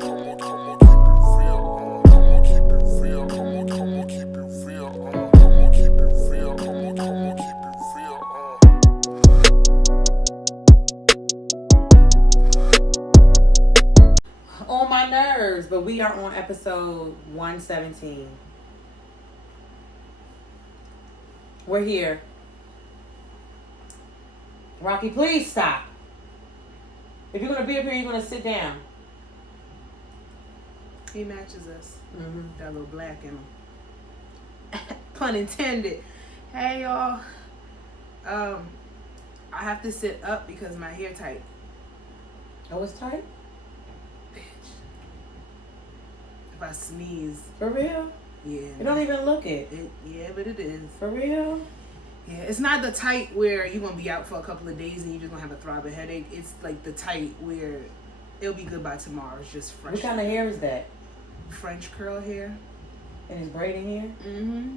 On my nerves, but we are on episode 117. We're here. Rocky, please stop. If you're going to be up here, you're going to sit down. He matches us. Mm-hmm. That little black in him. Pun intended. Hey, y'all. I have to sit up because my hair tight. Oh, it's tight? Bitch. If I sneeze. For real? Yeah. You don't even look it. Yeah, but it is. For real? Yeah, it's not the tight where you're going to be out for a couple of days and you're just going to have a throbbing headache. It's like the tight where it'll be good by tomorrow. It's just fresh. What kind of hair is that? French curl hair. And it's braiding hair? Mm-hmm.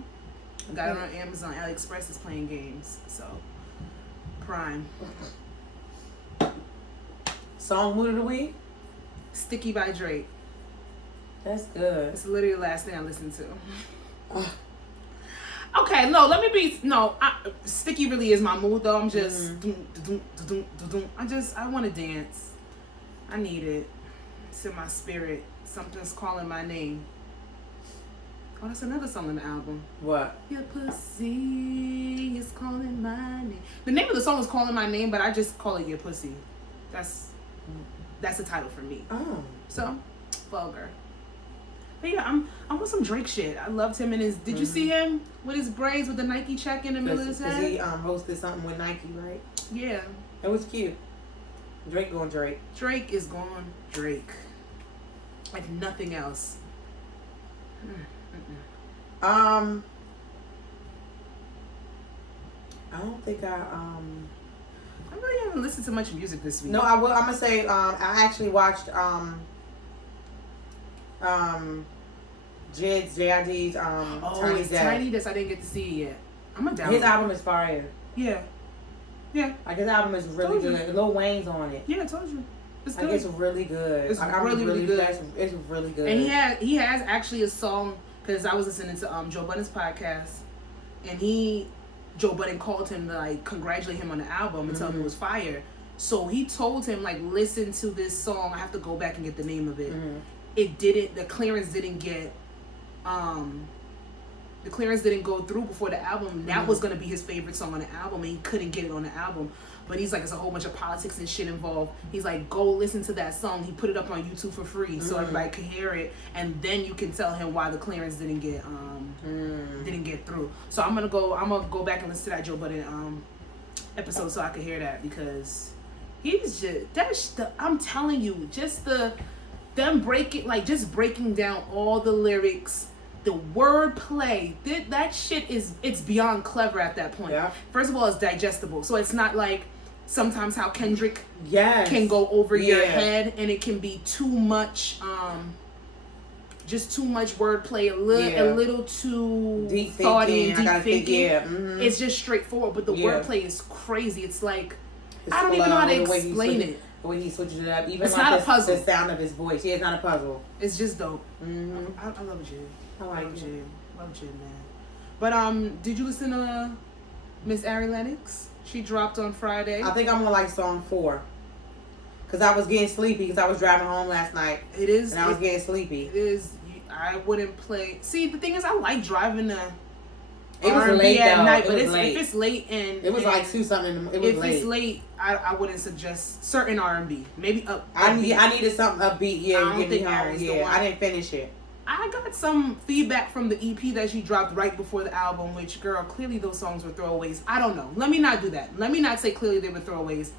I got it on Amazon. AliExpress is playing games. So, Prime. Song mood of the week? Sticky by Drake. That's good. It's literally the last thing I listened to. Okay, no, let me be. No, Sticky really is my mood though. I'm just. I want to dance. I need it. It's in my spirit. Something's calling my name. Oh, that's another song on the album. What? Your pussy is calling my name. The name of the song is Calling My Name, but I just call it Your Pussy. That's the title for me. Oh. So, vulgar. But yeah, I'm on some Drake shit. I loved him and his. Did you see him with his braids with the Nike check in the middle of his head? Because he hosted something with Nike, right? Yeah. It was cute. Drake going Drake. Drake is going Drake. If nothing else. I don't think I really haven't listened to much music this week. No, I will. I'm gonna say I actually watched JID's Tiny Desk. Tiny Desk. I didn't get to see it yet. I'm gonna download. His album is fire. Yeah. Like his album is really good. Lil Wayne's on it. Yeah, I told you. It's good. It's really good. It's really good. It's really good. And he has actually a song because I was listening to Joe Budden's podcast, and Joe Budden called him to like congratulate him on the album and tell him it was fire. So he told him like, listen to this song. I have to go back and get the name of it. The clearance didn't go through before the album. That was gonna be his favorite song on the album, and he couldn't get it on the album. But he's like, it's a whole bunch of politics and shit involved. He's like, go listen to that song. He put it up on YouTube for free so everybody could hear it, and then you can tell him why the clearance didn't get through. So I'm gonna go back and listen to that Joe Budden episode so I could hear that, because he's just I'm telling you, just them breaking down all the lyrics, the wordplay, that shit it's beyond clever at that point. Yeah. First of all, it's digestible, so it's not like sometimes how Kendrick can go over your head, and it can be too much, just too much wordplay, a little too deep thoughty and deep thinking. It's It's just straightforward, but the wordplay is crazy. It's like it's I don't even know how to explain it. The way he switches it up, even it's like not a puzzle. The sound of his voice, it's not a puzzle. It's just dope. I love Jid. Love Jid, man. But did you listen to Miss Ari Lennox? She dropped on Friday. I think I'm on like song 4, cause I was getting sleepy because I was driving home last night. It is, and I was getting sleepy. It is. I wouldn't play. See, the thing is, I like driving the It was late at though. night, but if it's late and it was like 2 something. It was late. If it's late, I wouldn't suggest certain R&B. Maybe up. I needed something upbeat. Yeah, to get me home. Yeah, I didn't finish it. I got some feedback from the EP that she dropped right before the album, which, girl, clearly those songs were throwaways. I don't know. Let me not do that. Let me not say clearly they were throwaways.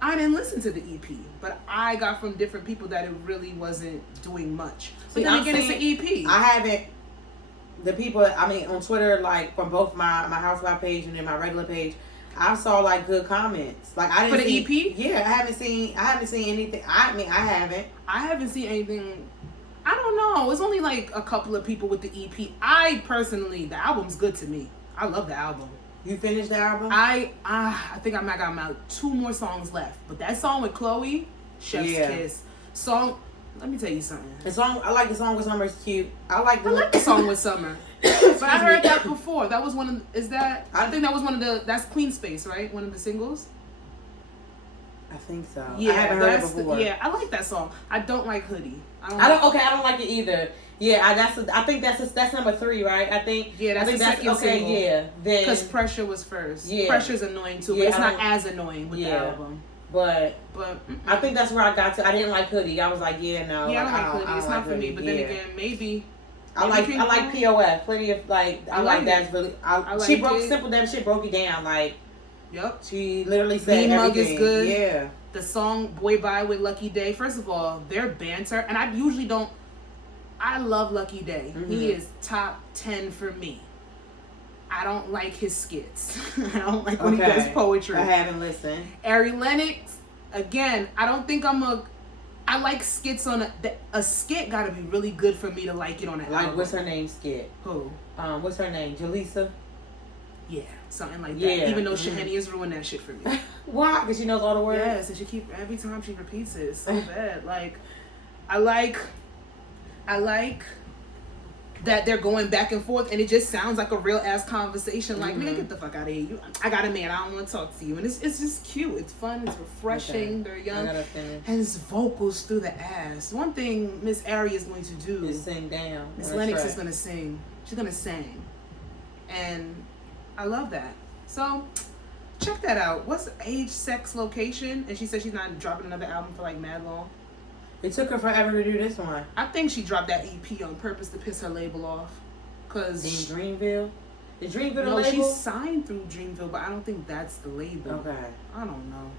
I didn't listen to the EP, but I got from different people that it really wasn't doing much. But then again, it's an EP. I haven't. The people, I mean, on Twitter, like from both my Housewife page and then my regular page, I saw like good comments. Like I didn't for the EP. Yeah, I haven't seen anything. I haven't seen anything. I don't know. It's only like a couple of people with the EP. I personally, the album's good to me. I love the album. You finished the album? I think I might got about 2 more songs left. But that song with Chloe, Chef's Kiss, song Let me tell you something. The song, I like the song with Summer. It's cute. I like the song with Summer. But I heard that before. That was one of. I think that was one of the. That's Queen Space, right? One of the singles. I think so. Yeah, I haven't heard it before. Yeah, I like that song. I don't like Hoodie. I don't like it either. Yeah, I think that's number 3, right? I think. Yeah, that's the second single. Yeah, then because Pressure was first. Yeah, Pressure's annoying too, but it's not as annoying with the album. But I think that's where I got to. I didn't like Hoodie. I was like, yeah, no. Yeah, I don't like Hoodie. It's not for me. But then again, maybe. I like POF. Plenty of like. I like that's really. She broke Simple Damn Shit broke it down like. Yep. She literally said Mean everything. Mug is good. Yeah. The song Boy Bye with Lucky Day. First of all, their banter, and I usually don't. I love Lucky Day. Mm-hmm. He is top 10 for me. I don't like his skits. I don't like when he does poetry. I haven't listened. Ari Lennox, again, I don't think I like skits on a skit got to be really good for me to like it on an album. What's her name? Skit. Who? What's her name? Jaleesa. Yeah, something like that. Even though Shahani has ruined that shit for me. Why? Because she knows all the words. Yes, and every time she repeats it, it's so bad. Like, I like that they're going back and forth, and it just sounds like a real ass conversation. Like, man, get the fuck out of here! I got a man. I don't want to talk to you. And it's just cute. It's fun. It's refreshing. They're young, and his vocals through the ass. One thing Miss Ari is going to do is sing down. Miss Lennox is going to sing. She's going to sing, and I love that. So check that out. What's age, sex, location? And she said she's not dropping another album for like mad long. It took her forever to do this one. I think she dropped that EP on purpose to piss her label off. Cause in Dreamville? Is Dreamville the label? She's signed through Dreamville, but I don't think that's the label. Okay. I don't know.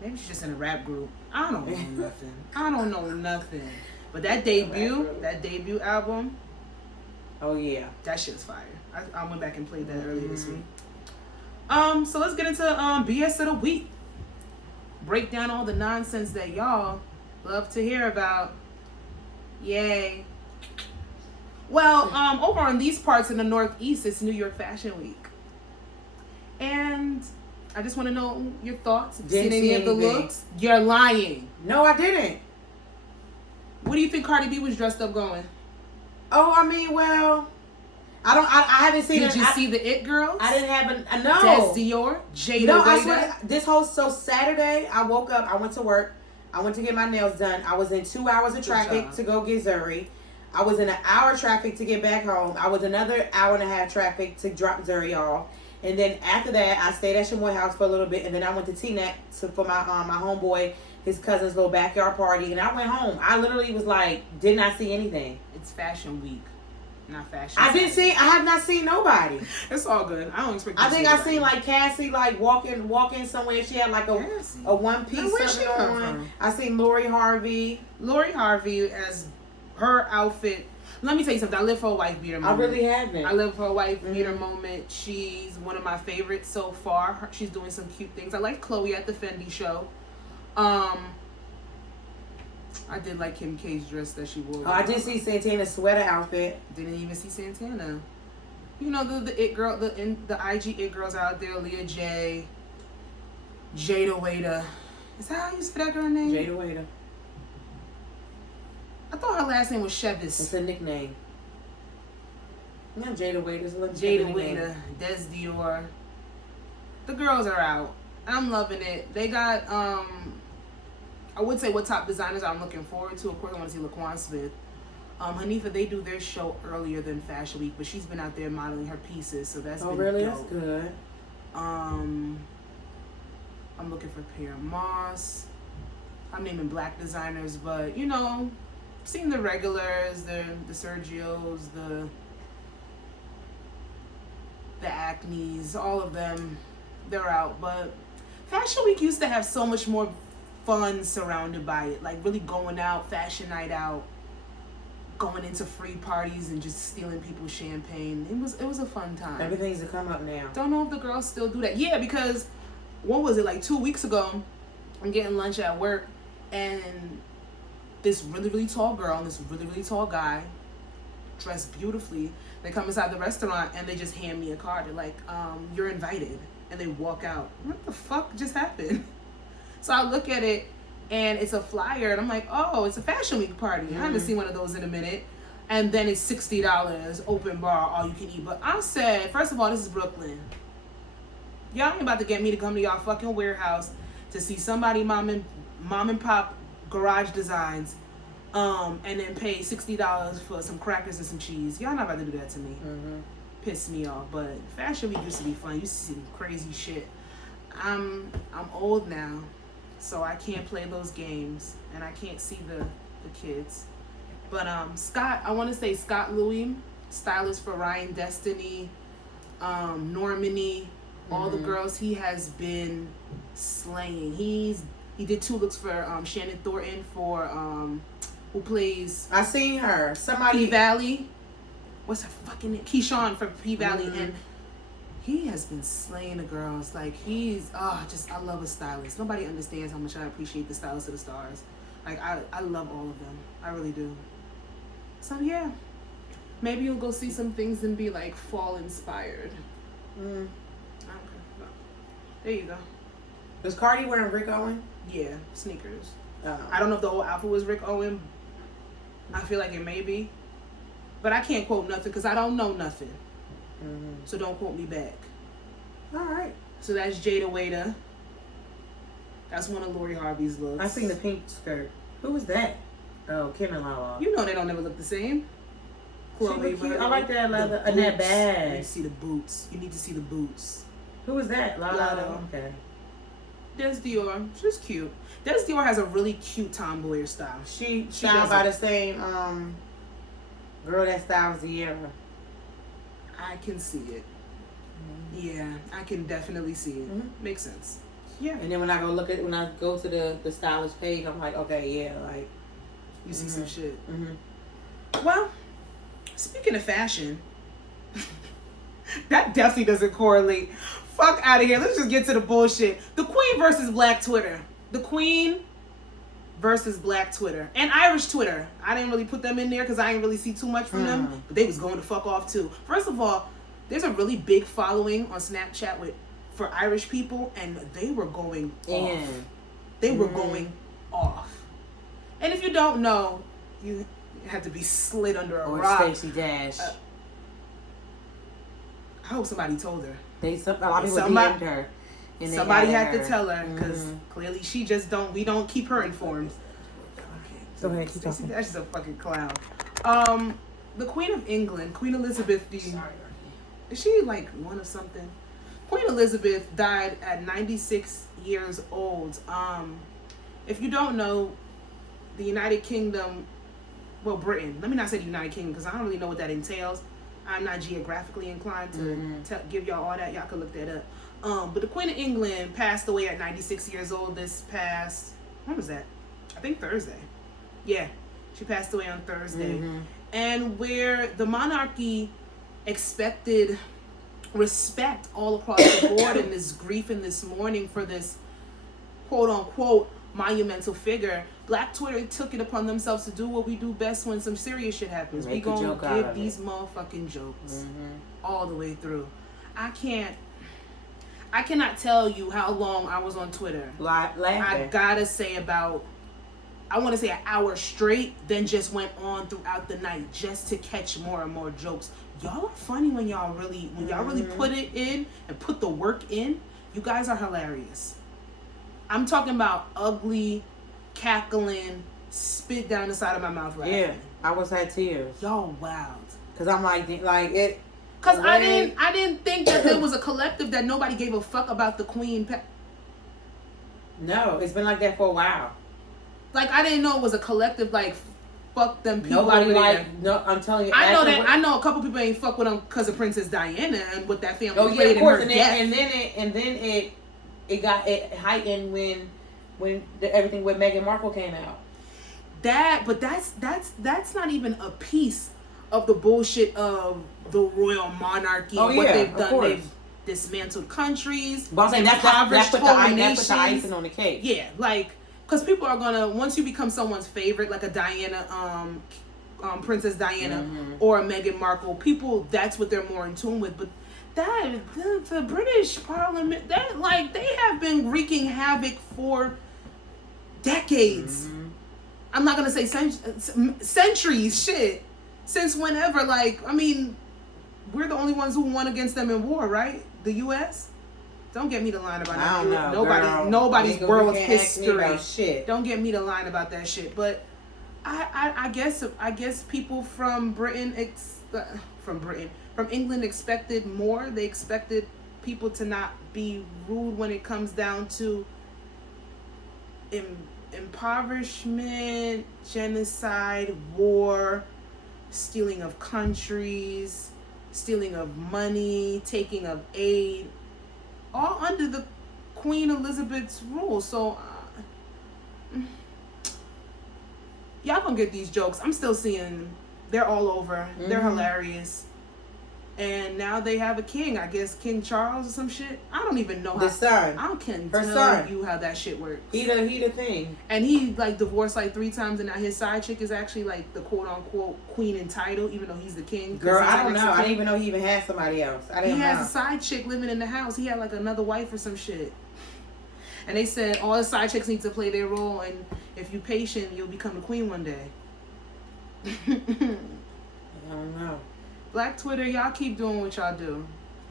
Maybe she's just in a rap group. I don't know nothing. But that debut album. Oh yeah. That shit's fire. I went back and played that earlier this week. So let's get into BS of the week. Break down all the nonsense that y'all love to hear about. Yay. Well, over on these parts in the Northeast, it's New York Fashion Week. And I just want to know your thoughts. Seen any of the looks? You're lying. No, I didn't. What do you think Cardi B was dressed up going? Oh, I mean, well, I haven't seen it. Did you see the It Girls? I didn't have no. Des Dior, Jada. No, I swear, so Saturday, I woke up, I went to work, I went to get my nails done. I was in 2 hours of traffic to go get Zuri. I was in an hour traffic to get back home. I was another hour and a half traffic to drop Zuri off. And then after that, I stayed at Shamoy house for a little bit, and then I went to T-Net for my homeboy, his cousin's little backyard party, and I went home. I literally was like, did not see anything. It's Fashion Week, not Fashion. I have not seen nobody. It's all good. I don't expect. I think I seen like Cassie like walking somewhere. She had like a one piece something on. I seen Lori Harvey as her outfit. Let me tell you something. I live for a wife beater moment. I really haven't. I live for a wife beater moment. She's one of my favorites so far. She's doing some cute things. I like Chloe at the Fendi show. I did like Kim K's dress that she wore. Oh, I did see Santana's sweater outfit. Didn't even see Santana. You know the It Girl, the IG It Girls out there. Leah J, Jada Waiter. Is that how you say that girl name? Jada Waiter. I thought her last name was Chevis. It's a nickname. Not Jada Waiter. Jada Waiter, Des Dior. The girls are out. I'm loving it. They got I would say what top designers I'm looking forward to. Of course, I want to see Laquan Smith. Hanifa, they do their show earlier than Fashion Week, but she's been out there modeling her pieces, so that's been really dope. That's good. I'm looking for Pierre Moss. I'm naming black designers, but you know, seeing the regulars, the Sergios, the Acnes, all of them, they're out. But Fashion Week used to have so much more fun surrounded by it, like really going out, fashion night out, going into free parties and just stealing people's champagne. It was a fun time. Everything's to come up now. Don't know if the girls still do that. Yeah, because what was it, like 2 weeks ago, I'm getting lunch at work, and this really, really tall girl and this really, really tall guy, dressed beautifully, they come inside the restaurant and they just hand me a card. They're like, you're invited. And they walk out. What the fuck just happened? So I look at it, and it's a flyer, and I'm like, oh, it's a Fashion Week party. I haven't seen one of those in a minute. And then it's $60, open bar, all you can eat. But I said, first of all, this is Brooklyn. Y'all ain't about to get me to come to y'all fucking warehouse to see somebody mom and pop garage designs, and then pay $60 for some crackers and some cheese. Y'all not about to do that to me. Piss me off. But Fashion Week used to be fun. You used to see crazy shit. I'm old now, so I can't play those games, and I can't see the kids. But Scott, I want to say Scott Louis, stylist for Ryan Destiny, Normani, all the girls, he has been slaying. He did 2 looks for Shannon Thornton for who plays. I seen her. Somebody P-Valley. What's her fucking name? Keyshawn from P-Valley, and he has been slaying the girls. Like I love a stylist. Nobody understands how much I appreciate the stylist of the stars. Like I love all of them. I really do. So yeah, maybe you'll go see some things and be like fall inspired. Okay. There you go. Was Cardi wearing Rick Owen? Yeah, sneakers. I don't know if the whole outfit was Rick Owen. I feel like it may be, but I can't quote nothing because I don't know nothing. So don't quote me back. All right. So that's Jada Waiter. That's one of Lori Harvey's looks. I seen the pink skirt. Who was that? Oh, Kim and Lala. You know they don't never look the same. Chloe, cute. I like that leather and that bag. You need to see the boots. You need to see the boots. Who was that? Lala. Okay. Des Dior. She's cute. Des Dior has a really cute tomboyer style. She styled by the same girl that styles Sierra. I can see it. Yeah, I can definitely see it. Makes sense. Yeah. And then when I go to the stylist page, I'm like, okay, yeah, like you see some shit. Well, speaking of fashion, that definitely doesn't correlate. Fuck out of here. Let's just get to the bullshit. The Queen versus Black Twitter. The Queen versus Black Twitter. And Irish Twitter. I didn't really put them in there because I didn't really see too much from them. But they was going to fuck off too. First of all, there's a really big following on Snapchat for Irish people, and they were going off. They were going off. And if you don't know, you have to be slid under a rock. Or Stacey Dash. I hope somebody told her. A lot of people DM'd her. And somebody had to tell her because clearly she just don't. We don't keep her informed. Go ahead, keep talking. That's just a fucking clown. The Queen of England, Queen Elizabeth is she like one of something? Queen Elizabeth died at 96 years old. If you don't know, the United Kingdom, well, Britain. Let me not say the United Kingdom because I don't really know what that entails. I'm not geographically inclined to give y'all all that. Y'all can look that up. But the Queen of England passed away at 96 years old this past, when was that? I think Thursday. Yeah, she passed away on Thursday. And where the monarchy expected respect all across the board and this grief and this mourning for this quote unquote monumental figure, Black Twitter took it upon themselves to do what we do best when some serious shit happens. We gonna give these motherfucking jokes all the way through. I cannot tell you how long I was on Twitter. I gotta say I want to say an hour straight, then just went on throughout the night just to catch more and more jokes. Y'all are funny when y'all really put it in and put the work in. You guys are hilarious. I'm talking about ugly, cackling, spit down the side of my mouth laughing. Yeah, I was had tears. Y'all wild. Cause I'm like it. Cause I didn't think that there was a collective that nobody gave a fuck about the Queen. No, it's been like that for a while. Like I didn't know it was a collective. Like fuck them people. Nobody no. I'm telling you. I know that. I know a couple people ain't fuck with them because of Princess Diana and what that family played of course, in her death. And then it got heightened when everything with Meghan Markle came out. But that's not even a piece of the bullshit of the royal monarchy. Oh, what yeah, they've done. Course. They've dismantled countries. But I'm saying that's put the icing on the cake. Yeah, like because people are gonna, once you become someone's favorite, like a Diana, Princess Diana or a Meghan Markle, people, that's what they're more in tune with. But the British Parliament, that like they have been wreaking havoc for decades. I'm not gonna say centuries. Shit, since whenever? Like, I mean, we're the only ones who won against them in war, right? The U.S. Don't get me to line about that. Nobody's world history. Shit. Don't get me to line about that shit. But I guess people from from England expected more. They expected people to not be rude when it comes down to impoverishment, genocide, war, stealing of countries, stealing of money, taking of aid, all under the Queen Elizabeth's rule. So y'all gonna get these jokes. I'm still seeing they're all over. They're hilarious. And now they have a king, I guess King Charles or some shit. I don't even know how. The son. I can't tell you how that shit works. He the thing. And he like divorced like 3 times, and now his side chick is actually like the quote unquote queen in title, even though he's the king. Girl, I don't know. I didn't even know he even had somebody else. He has a side chick living in the house. He had like another wife or some shit. And they said all the side chicks need to play their role, and if you're patient, you'll become the queen one day. I don't know. Black Twitter, y'all keep doing what y'all do.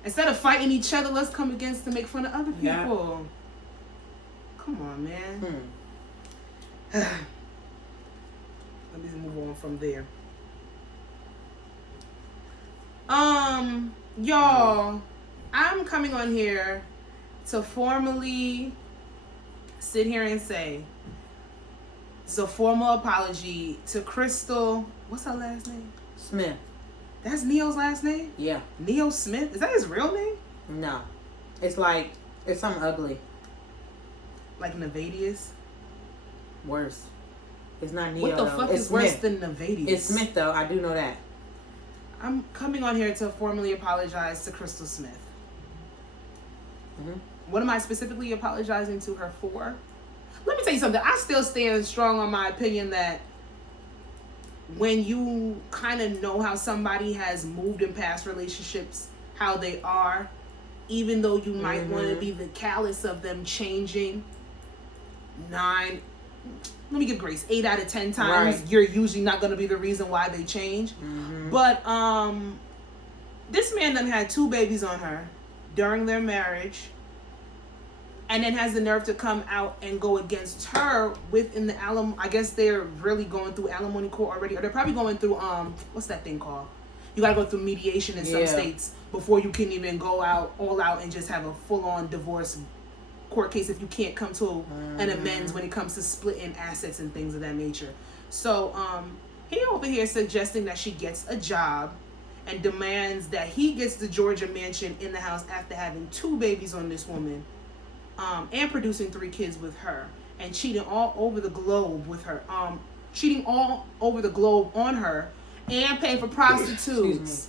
Instead of fighting each other, let's come against to make fun of other people. Yeah. Come on, man. Let me move on from there. Y'all, I'm coming on here to formally sit here and say it's a formal apology to Crystal. What's her last name? Smith. That's Neo's last name? Yeah. Neo Smith? Is that his real name? No. It's like, it's something ugly. Like Nevadius? Worse. It's not Neo. What the fuck is worse than Nevadius? It's Smith, though. I do know that. I'm coming on here to formally apologize to Crystal Smith. What am I specifically apologizing to her for? Let me tell you something. I still stand strong on my opinion that when you kind of know how somebody has moved in past relationships, how they are, even though you might want to be the callous of them changing, 8 out of 10 times, you're usually not going to be the reason why they change. But this man done had 2 babies on her during their marriage, and then has the nerve to come out and go against her within the I guess they're really going through alimony court already, or they're probably going through what's that thing called? You gotta go through mediation in some states before you can even go all out and just have a full-on divorce court case if you can't come to an amends when it comes to splitting assets and things of that nature. So he over here suggesting that she gets a job and demands that he gets the Georgia mansion in the house after having 2 babies on this woman. And producing 3 kids with her, and cheating all over the globe with her, cheating all over the globe on her, and paying for prostitutes.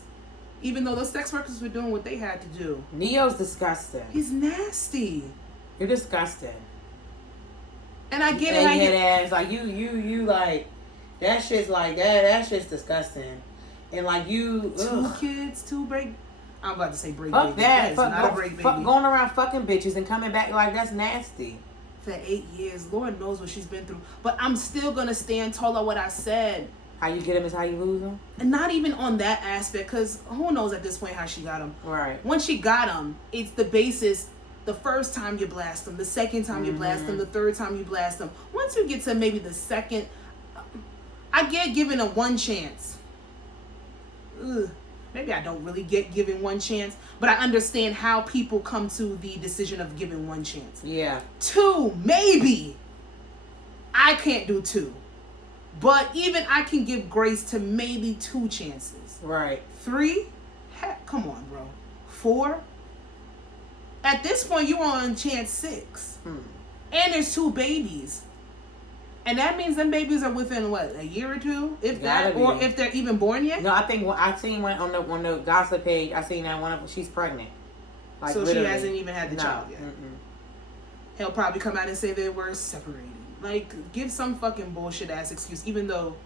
Even though those sex workers were doing what they had to do. Neo's disgusting. He's nasty. You're disgusting. And I get it. I get ass like you like that shit's like that shit's disgusting. And like you 2 kids, 2 break. I'm about to say break fuck baby. That. Fuck not a break baby. Fuck going around fucking bitches and coming back like that's nasty. For 8 years, Lord knows what she's been through. But I'm still gonna stand tall on what I said. How you get them is how you lose them. And not even on that aspect, because who knows at this point how she got them. Right. When she got them, it's the basis. The first time you blast them, the second time you blast them, the third time you blast them. Once you get to maybe the second, I get given a 1 chance. Maybe I don't really get given 1 chance, but I understand how people come to the decision of giving 1 chance. Yeah. 2, maybe. I can't do 2. But even I can give grace to maybe 2 chances. Right. 3? Heck, come on, bro. 4? At this point, you're on chance 6. And there's 2 babies. And that means them babies are within what, a year or 2, if that, or if they're even born yet. No, I think I seen one on the gossip page. I seen that one of she's pregnant. Like, so literally. She hasn't even had the child yet. He'll probably come out and say they were separated. Like, give some fucking bullshit ass excuse, even though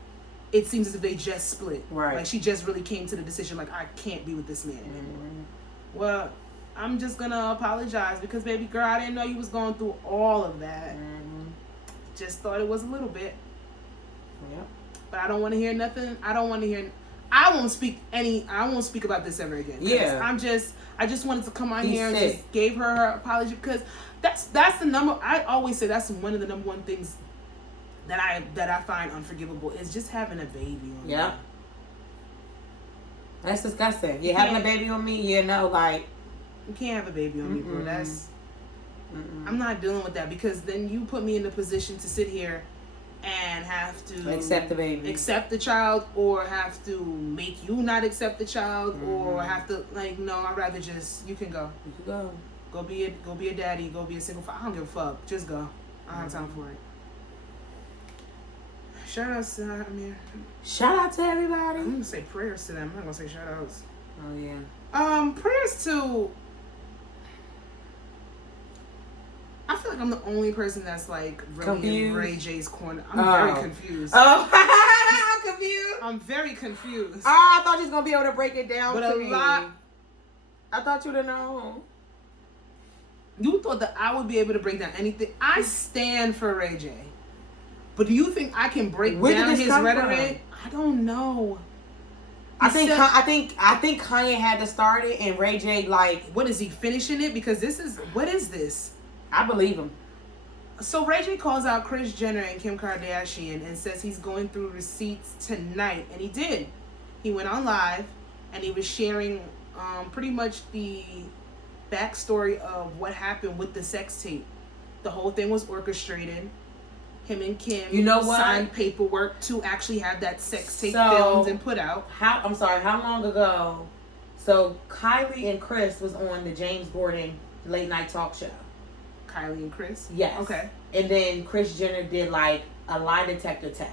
it seems as if they just split. Right. Like she just really came to the decision, like I can't be with this man anymore. Well, I'm just gonna apologize because baby girl, I didn't know you was going through all of that. just thought it was a little bit. Yep. But I don't want to hear nothing. I won't speak about this ever again. Yeah. I just wanted to come on here and just gave her apology, because that's the number. I always say that's one of the number one things that I find unforgivable is just having a baby on me. That's disgusting. You're having a baby on me, you can't have a baby on me, bro. That's I'm not dealing with that, because then you put me in the position to sit here and have to accept the baby, accept the child, or have to make you not accept the child, or have to no. I'd rather just you can go. You can go be a daddy. Go be a single father. I don't give a fuck. Just go. I don't have time for it. Shout outs to Amir. Shout out to everybody. I'm gonna say prayers to them. I'm not gonna say shout outs. Oh yeah. Prayers to. I feel like I'm the only person that's really in Ray J's corner. I'm very confused. Oh, I'm confused. I'm very confused. Oh, I thought you was gonna be able to break it down but to me. I thought you'd have known. You thought that I would be able to break down anything. I stand for Ray J. But do you think I can break down his rhetoric? I don't know. I think Kanye had to start it, and Ray J what is he finishing it? Because what is this? I believe him. So Ray J calls out Kris Jenner and Kim Kardashian and says he's going through receipts tonight, and he did. He went on live and he was sharing pretty much the backstory of what happened with the sex tape. The whole thing was orchestrated. Him and Kim signed paperwork to actually have that sex tape filmed and put out. How long ago? So Kylie and Kris was on the James Gordon late night talk show. Kylie and Kris? Yes. Okay. And then Kris Jenner did a lie detector test.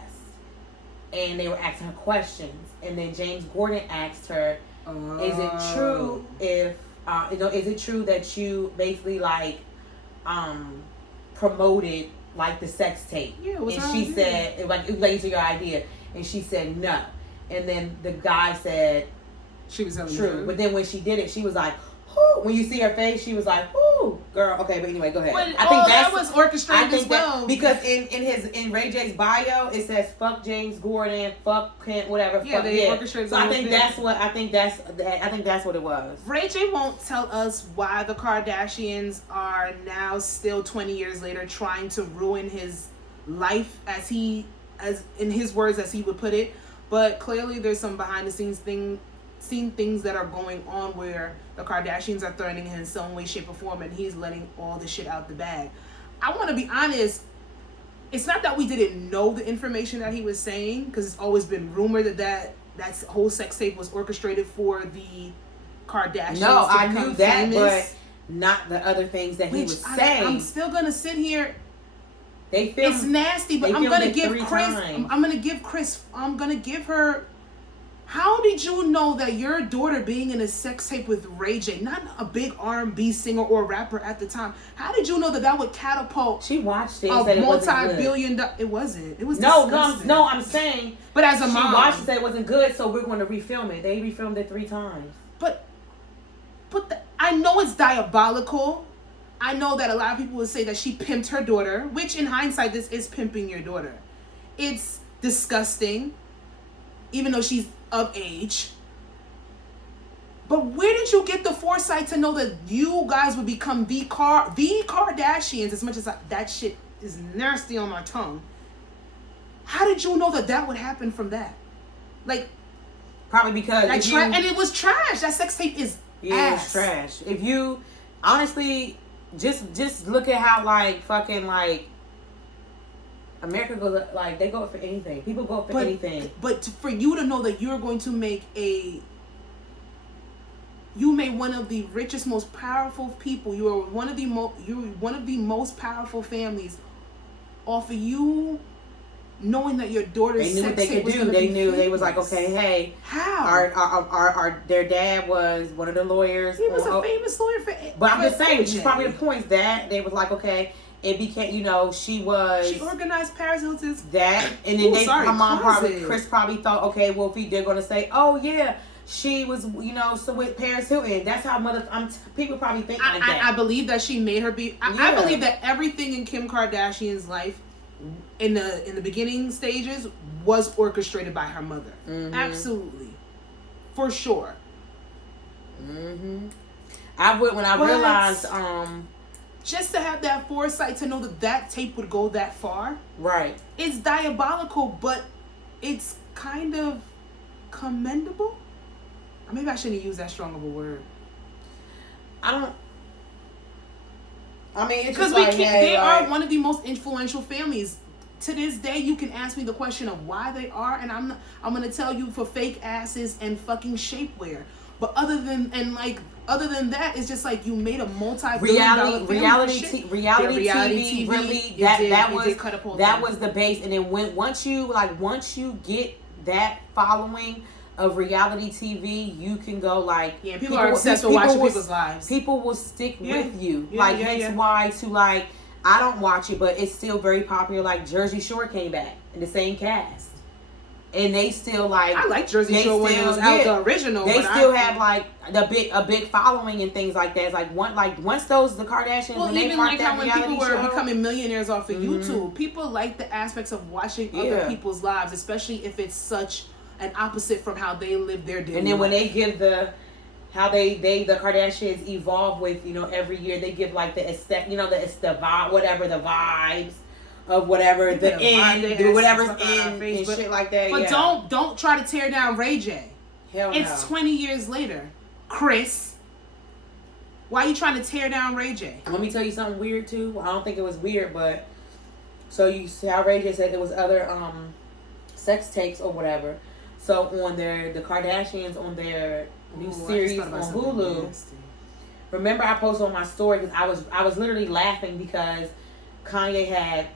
And they were asking her questions. And then James Gordon asked her, is it true is it true that you basically promoted the sex tape? Yeah, it was and her she idea. said it was your idea. And she said no. And then the guy said she was telling true. But then when she did it, she was like, whoo. When you see her face, she was like, whoo, girl. Okay, but anyway, go ahead. But I think that was orchestrated as well. Because in Ray J's bio, it says fuck James Gordon, fuck Kent, whatever. Yeah, they orchestrated. So I think that's what it was. Ray J won't tell us why the Kardashians are now still 20 years later trying to ruin his life, as in his words, as he would put it. But clearly, there's some behind the scenes things that are going on where the Kardashians are threatening him in some way, shape, or form, and he's letting all the shit out the bag. I want to be honest. It's not that we didn't know the information that he was saying, because it's always been rumored that whole sex tape was orchestrated for the Kardashians. No, to I knew that, famous, but not the other things that he was saying. I'm still gonna sit here. It's nasty, but I'm gonna give Kris. I'm gonna give her. How did you know that your daughter being in a sex tape with Ray J, not a big R&B singer or rapper at the time, how did you know that would catapult? She watched it. A multi-billion. It wasn't. It was disgusting. No. I'm saying. But as a mom, she watched it, said it wasn't good, so we're going to refilm it. They refilmed it 3 times. But I know it's diabolical. I know that a lot of people would say that she pimped her daughter, which in hindsight, this is pimping your daughter. It's disgusting, even though she's of age. But where did you get the foresight to know that you guys would become the Kardashians? As much as that shit is nasty on my tongue, how did you know that would happen from that? Probably because and it was trash. That sex tape is ass. It's trash. If you honestly just look at how America goes they go up for anything. People go up for anything. But for you to know that you're going to make you made one of the richest, most powerful people. You are one of the most powerful families. Off of you knowing that your daughter's they knew what they could do. They knew they was like, okay, hey, how our their dad was one of the lawyers. He was a famous lawyer for. But I'm just saying, which is probably the point that they was like, okay. It became, she organized Paris Hilton's that, and then Kris probably thought, okay, well, if they're gonna say, oh yeah, she was, so with Paris Hilton. That's how people probably think like that. I believe that she made her be. I believe that everything in Kim Kardashian's life in the beginning stages was orchestrated by her mother. Absolutely, for sure. When I realized just to have that foresight to know that tape would go that far, right? It's diabolical, but it's kind of commendable. Or maybe I shouldn't use that strong of a word. It's because they are one of the most influential families. To this day, you can ask me the question of why they are, and I'm gonna tell you for fake asses and fucking shapewear. But other than that, it's just like you made a multi-billion-dollar reality TV. Really, that was the base, and then once you get that following of reality TV, you can go like people are obsessed with watching people's lives. People will stick with you. Hence why I don't watch it, but it's still very popular. Like Jersey Shore came back in the same cast, and they still I like Jersey Shore when it was out the original. They still have like a big following and things like that. It's once the Kardashians. Well, and even like how when people were show, becoming millionaires off of YouTube, people like the aspects of watching other people's lives, especially if it's such an opposite from how they live their daily. And then when life. they give the Kardashians evolve with, every year they give like the aesthetic, the vibe, whatever the vibes of whatever the end, whatever's in and shit like that. But don't try to tear down Ray J. Hell it's 20 years later, Chris. Why are you trying to tear down Ray J? Let me tell you something weird too. I don't think it was weird, but so you see how Ray J said there was other sex tapes or whatever. So on the Kardashians on their new series on Hulu. Nasty. Remember, I posted on my story because I was literally laughing because Kanye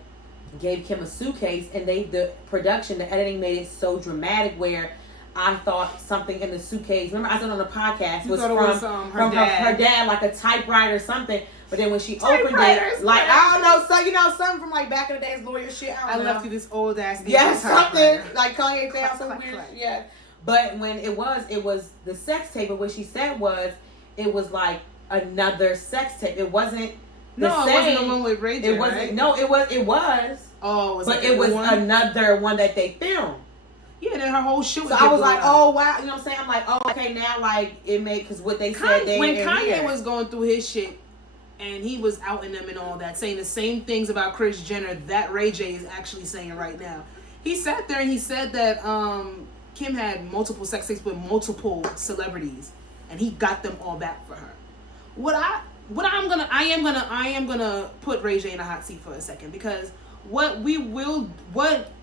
gave Kim a suitcase, and the editing made it so dramatic where I thought something in the suitcase. Remember, I said on the podcast was from her dad, like a typewriter or something. But then when she opened it, like I don't know, something from like back in the days, lawyer shit. I left you this old ass. Something like Kanye found some weird. Yeah. But when it was the sex tape. But what she said was, it was like another sex tape. It wasn't the same. It wasn't the one with Ray J. It wasn't. Right? No, it was. Oh, it was another one that they filmed. Yeah, then her whole shit was. So I was like, oh wow, you know what I'm saying? I'm like, oh okay, now like it made because what they said. When Kanye was going through his shit, and he was outing them and all that, saying the same things about Kris Jenner that Ray J is actually saying right now. He sat there and he said that Kim had multiple sex tapes with multiple celebrities, and he got them all back for her. I am gonna put Ray J in a hot seat for a second, because what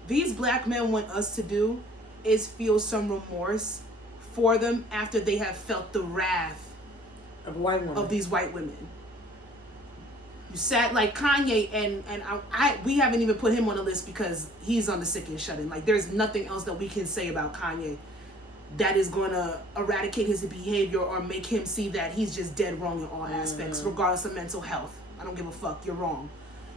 these black men want us to do is feel some remorse for them after they have felt the wrath of these white women. You sat like Kanye, and we haven't even put him on the list because he's on the sick and shut in. Like, there's nothing else that we can say about Kanye that is going to eradicate his behavior or make him see that he's just dead wrong in all aspects, regardless of mental health. I don't give a fuck. You're wrong.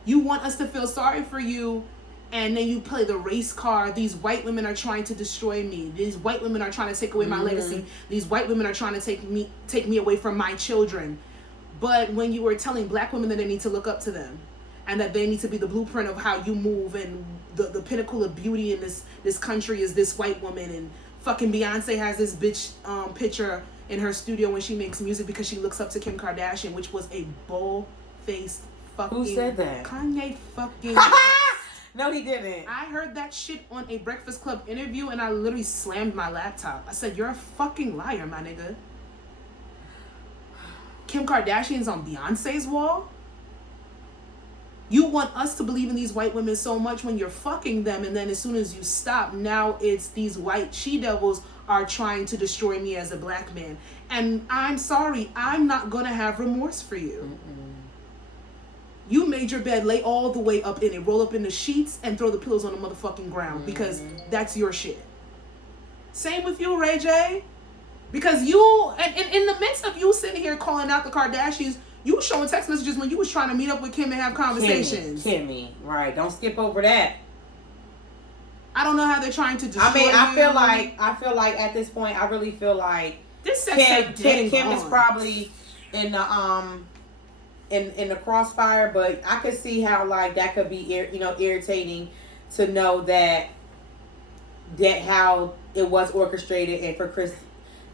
You want us to feel sorry for you, and then you play the race card. These white women are trying to destroy me. These white women are trying to take away my legacy. These white women are trying to take me away from my children. But when you were telling black women that they need to look up to them, and that they need to be the blueprint of how you move, and the pinnacle of beauty in this country is this white woman, and fucking Beyonce has this bitch picture in her studio when she makes music because she looks up to Kim Kardashian, which was a bull-faced fucking... Who said that? Kanye fucking... No, he didn't. I heard that shit on a Breakfast Club interview, and I literally slammed my laptop. I said, you're a fucking liar, my nigga. Kim Kardashian's on Beyonce's wall? You want us to believe in these white women so much when you're fucking them, and then as soon as you stop, now it's these white she-devils are trying to destroy me as a black man. And I'm sorry, I'm not gonna have remorse for you. You made your bed, lay all the way up in it, roll up in the sheets, and throw the pillows on the motherfucking ground, because that's your shit. Same with you, Ray J. Because you, in the midst of you sitting here calling out the Kardashians, you were showing text messages when you was trying to meet up with Kim and have conversations. Kimmy, right? Don't skip over that. I don't know how they're trying to destroy you. I feel like at this point, I really feel like this Kim is probably in the in the crossfire, but I could see how like that could be irritating to know that how it was orchestrated and for Chris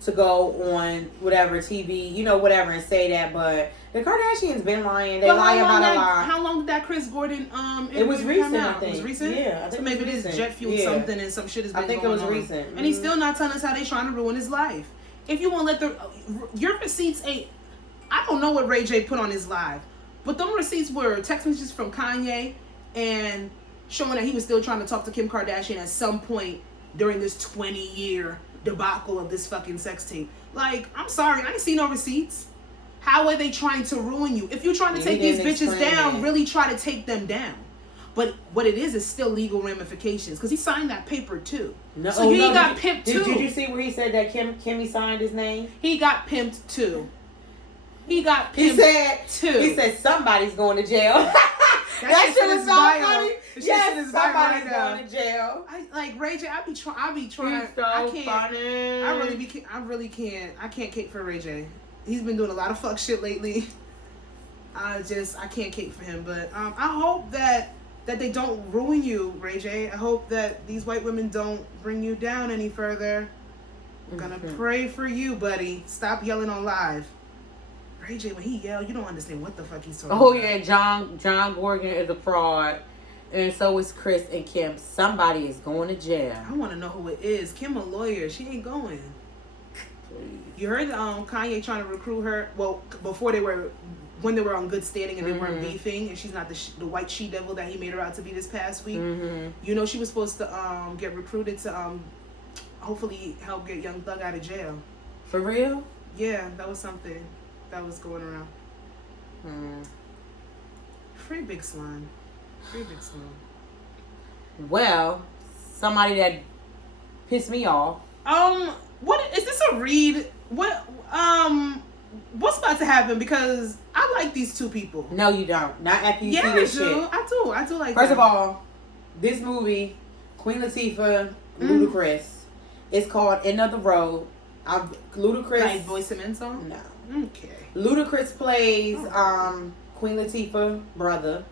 to go on whatever TV, whatever, and say that. But the Kardashians been lying. They lie about a lot. How long did that Chris Gordon it was recent, I think. It was recent? Yeah, I think so maybe it is jet fuel something and some shit has been going on. I think it was recent. And he's still not telling us how they trying to ruin his life. If you won't let your receipts ain't, I don't know what Ray J put on his live, but them receipts were text messages from Kanye and showing that he was still trying to talk to Kim Kardashian at some point during this 20-year debacle of this fucking sex tape. Like, I'm sorry, I ain't seen no receipts. How are they trying to ruin you? If you're trying to take these bitches down, really try to take them down. But what it is still legal ramifications because he signed that paper too. No, so he got pimped too. Did you see where he said that Kimmy signed his name? He got pimped too. He said somebody's going to jail. That shit is so funny. Yes, somebody's going to jail. Like Ray J, I be trying. He's so I can't. funny. I can't. I can't cape for Ray J. He's been doing a lot of fuck shit lately. I can't cape for him. But I hope that they don't ruin you, Ray J. I hope that these white women don't bring you down any further. I'm gonna pray for you, buddy. Stop yelling on live. Ray J, when he yelled, you don't understand what the fuck he's talking about. Oh yeah, John Gorgon is a fraud. And so is Chris and Kim. Somebody is going to jail. I want to know who it is. Kim a lawyer. She ain't going. Please. You heard Kanye trying to recruit her. Well, when they were on good standing and they weren't beefing, and she's not the white she-devil that he made her out to be this past week. She was supposed to get recruited to hopefully help get Young Thug out of jail. For real? Yeah, that was something that was going around. Free Big Slime. Free Big Slime. Well, somebody that pissed me off. What is this a read? What's about to happen? Because I like these two people. No, you don't. Not after you see this shit. I do like. First of all, this movie, Queen Latifah, Ludacris, it's called End of the Road. Ludacris. Like Boyz II Men song? No. Okay. Ludacris plays Queen Latifah brother.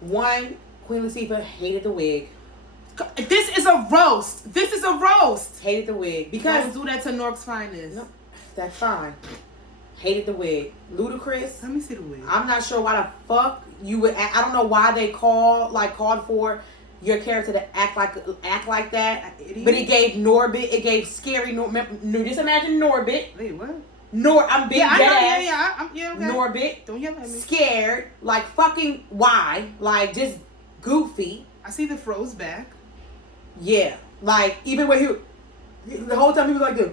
Queen Latifah hated the wig. This is a roast. Hated the wig because don't do that to Nork's finest. No, that's fine. Hated the wig. Ludacris. Let me see the wig. I'm not sure why the fuck you would. I don't know why they called for your character to act like that. But it gave Norbit. It gave scary Norbit. Just imagine Norbit. Wait, what? I'm big dead ass. Yeah, okay. Norbit. Don't yell at me. Scared. Like fucking why? Like just goofy. I see the froze back. Yeah. Like even when the whole time he was like this.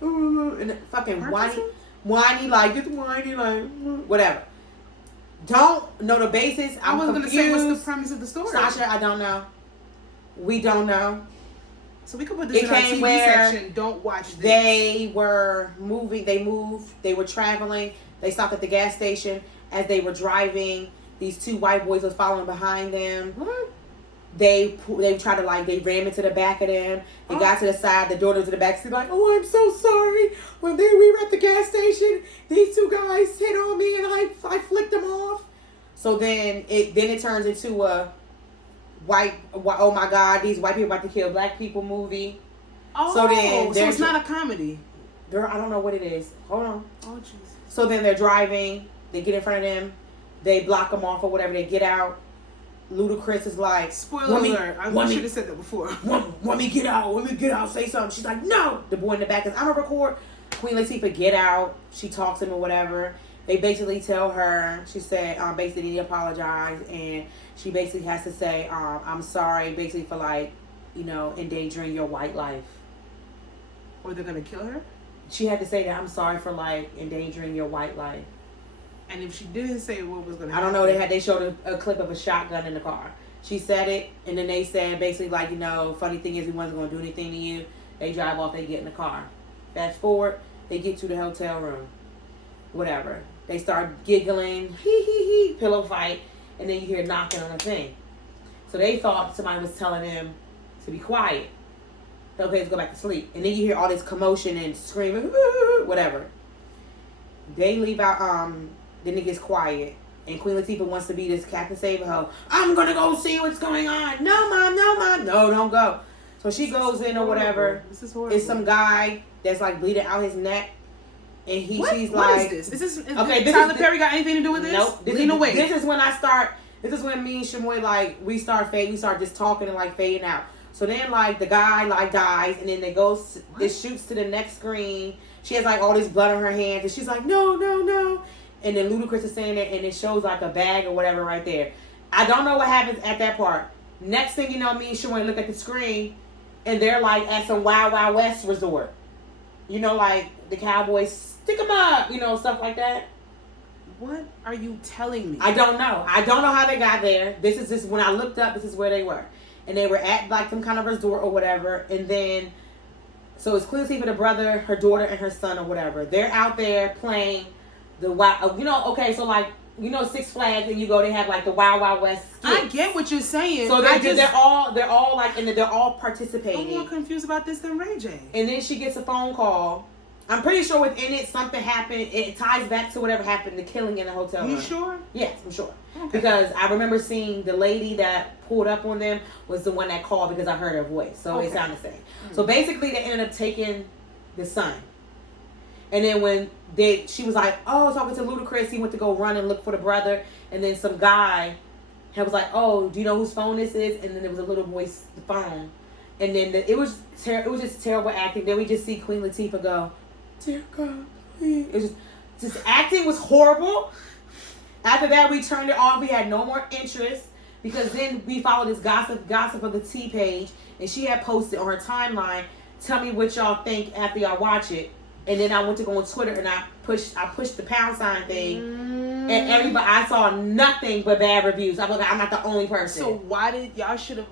And fucking whiny, like just whiny, like whatever. Don't know the basis. I was gonna say what's the premise of the story. Sasha, I don't know. We don't know. So we could put this in our TV section. Don't watch this. They were moving. They moved. They were traveling. They stopped at the gas station. As they were driving, these two white boys was following behind them. What? They tried to they ran into the back of them. They got to the side. The daughter was in the back seat like, oh, I'm so sorry. When we were at the gas station, these two guys hit on me and I flicked them off. So then it turns into a oh my God, these white people about to kill black people movie. Oh, so it's not a comedy. I don't know what it is. Hold on. Oh, Jesus. So then they're driving. They get in front of them. They block them off or whatever. They get out. Ludacris is like, spoiler alert. I should have said that before. Want me get out? Want me get out? Say something. She's like, no. The boy in the back is, I'm gonna record. Queen Latifah get out. She talks to him or whatever. They basically tell her. She said, basically they apologize, and she basically has to say, I'm sorry, basically for endangering your white life. Or they're gonna kill her. She had to say that I'm sorry for endangering your white life. And if she didn't say what was gonna happen, I don't know. They showed a clip of a shotgun in the car. She said it, and then they said basically funny thing is we wasn't gonna do anything to you. They drive off. They get in the car. Fast forward, they get to the hotel room. Whatever. They start giggling, hee, pillow fight, and then you hear knocking on the thing. So they thought somebody was telling them to be quiet. Okay, let's go back to sleep. And then you hear all this commotion and screaming, whatever. They leave out. then it gets quiet. And Queen Latifah wants to be this Captain Save-A-Ho. I'm going to go see what's going on. No, Mom, no, Mom. No, don't go. So she goes in or whatever. This is horrible. It's some guy that's like bleeding out his neck. And she's what like. Is this? Okay, Tyler Perry got anything to do with this? Nope. Lean away. This is when me and Shamoy, like, we start just talking and, like, fading out. So then, like, the guy, like, dies, and then it shoots to the next screen. She has, like, all this blood on her hands, and she's like, no, no, no. And then Ludacris is saying it, and it shows, like, a bag or whatever right there. I don't know what happens at that part. Next thing you know, me and Shamoy look at the screen, and they're, like, at some Wild Wild West resort. You know, like, the Cowboys, stick them up, you know, stuff like that. What are you telling me? I don't know. I don't know how they got there. This is just, when I looked up, this is where they were. And they were at, like, some kind of resort or whatever. And then, so it's Queen Latifah, the brother, her daughter, and her son or whatever. They're out there playing the wild, you know, okay, so, like, you know, Six Flags, and you go, they have, like, the Wild Wild West skits. I get what you're saying. So they're all, like, and they're all participating. I'm more confused about this than Ray J. And then she gets a phone call. I'm pretty sure within it, something happened. It ties back to whatever happened, the killing in the hotel room. You sure? Yes, I'm sure. Okay. Because I remember seeing the lady that pulled up on them was the one that called because I heard her voice. So it sounded the same. Mm-hmm. So basically, they ended up taking the son. And then when she was like, oh, talking to Ludacris, he went to go run and look for the brother. And then some guy was like, oh, do you know whose phone this is? And then there was a little voice, the phone. And then it was just terrible acting. Then we just see Queen Latifah go, dear God, please. It was just acting was horrible. After that, we turned it off. We had no more interest because then we followed this gossip of the T page, and she had posted on her timeline, tell me what y'all think after y'all watch it. And then I went to go on Twitter and I pushed the pound sign thing, and everybody, I saw nothing but bad reviews. I was like, I'm not the only person. So why did y'all should have?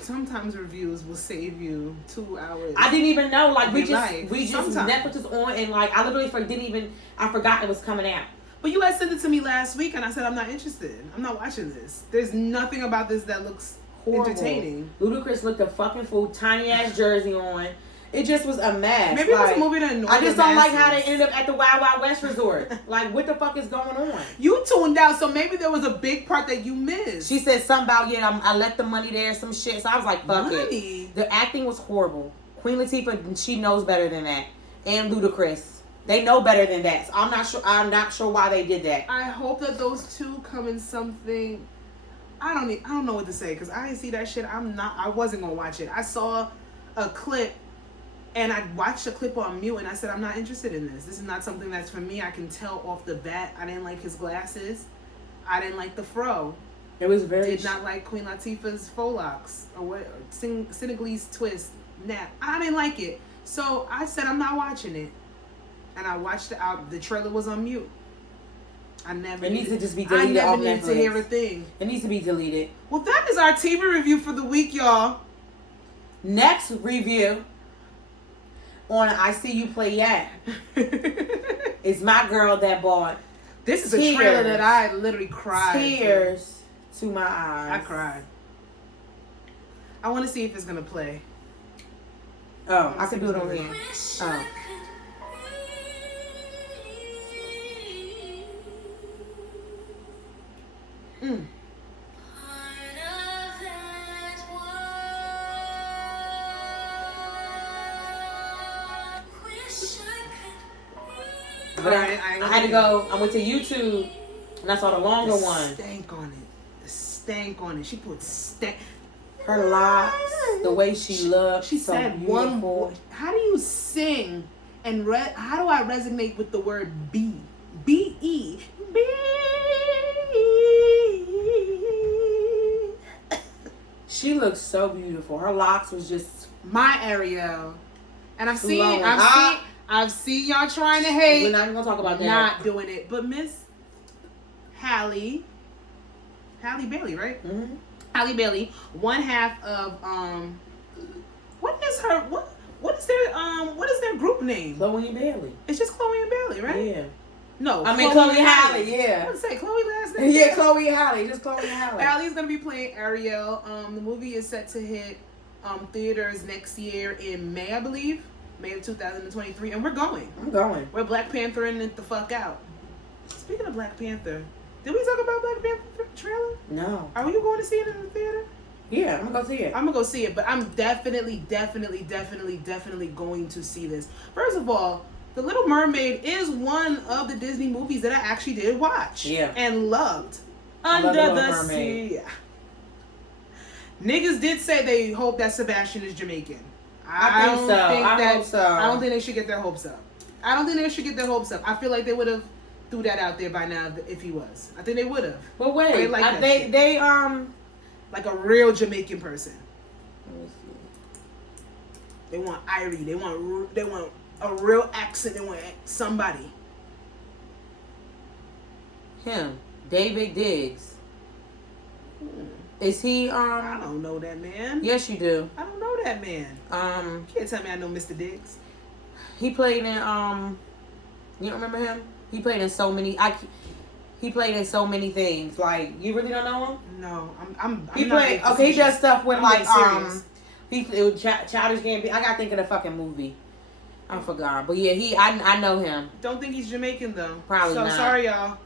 Sometimes reviews will save you 2 hours. I didn't even know. Like we just sometimes. Netflix was on, and like I literally I forgot it was coming out. But you guys sent it to me last week, and I said I'm not interested. I'm not watching this. There's nothing about this that looks horrible. Entertaining. Ludacris looked a fucking fool, tiny ass jersey on. It just was a mess. Maybe it was a movie that annoyed I just don't like how they ended up at the Wild Wild West resort. Like, what the fuck is going on? You tuned out, so maybe there was a big part that you missed. She said something about, I left the money there, some shit. So I was like, fuck it. The acting was horrible. Queen Latifah, she knows better than that. And Ludacris. They know better than that. So I'm not sure why they did that. I hope that those two come in something. I don't know what to say, because I didn't see that shit. I wasn't gonna watch it. I saw a clip. And I watched the clip on mute, and I said, I'm not interested in this. This is not something that's for me. I can tell off the bat. I didn't like his glasses. I didn't like the fro. It was very... Did not like Queen Latifah's faux locks. Or what? Senegalese twist. Nap. I didn't like it. So I said, I'm not watching it. And I watched it out. The trailer was on mute. It needs to just be deleted off Netflix. I never need to hear a thing. It needs to be deleted. Well, that is our TV review for the week, y'all. Next review... on I See You Play Yet. It's my girl that bought. This is a trailer that I literally cried. Tears to my eyes. I cried. I want to see if it's gonna play. Oh, I can do it on here. Oh. But I had to go. I went to YouTube and I saw the longer one. Stank on it. The stank on it. She put stank. Her locks, the way she looked. She said one more. How do you sing and how do I resonate with the word B? B-E. B. She looked so beautiful. Her locks was just my Ariel. And I've seen y'all trying to hate. We're not even gonna talk about that. Not doing it. But Miss Halle Bailey, right? Mm-hmm. Halle Bailey, one half of what is their group name? Chloe and Bailey. It's just Chloe and Bailey, right? Yeah. No, I mean Chloe Halle. Yeah. I would say Chloe last name. Yeah, Chloe Halle. Just Chloe Halle. Halle's gonna be playing Ariel. The movie is set to hit theaters next year in May, I believe. May of 2023, and we're going. I'm going. We're Black Panthering it the fuck out. Speaking of Black Panther, did we talk about Black Panther trailer? No. Are you going to see it in the theater? Yeah, I'm gonna go see it. I'm gonna go see it, but I'm definitely going to see this. First of all, The Little Mermaid is one of the Disney movies that I actually did watch. Yeah. And loved. I Under love the Little Mermaid. Sea. Yeah. Niggas did say they hope that Sebastian is Jamaican. I think so. I hope so. I don't think they should get their hopes up. I feel like they would have threw that out there by now if he was. I think they would have. But wait, they like they like a real Jamaican person. Let me see. They want Irie. They want a real accent. They want somebody. Him, David Diggs. Is he? I don't know that man. Yes, you do. I don't know that man. You can't tell me I know Mr. Diggs. He played in You don't remember him? He played in so many. He played in so many things. Like, you really don't know him? No, I'm He not played. Okay, he does stuff with like serious. Childish Gambino. I gotta think of the fucking movie. I forgot, but yeah, I know him. Don't think he's Jamaican though. Probably so not. Sorry, y'all.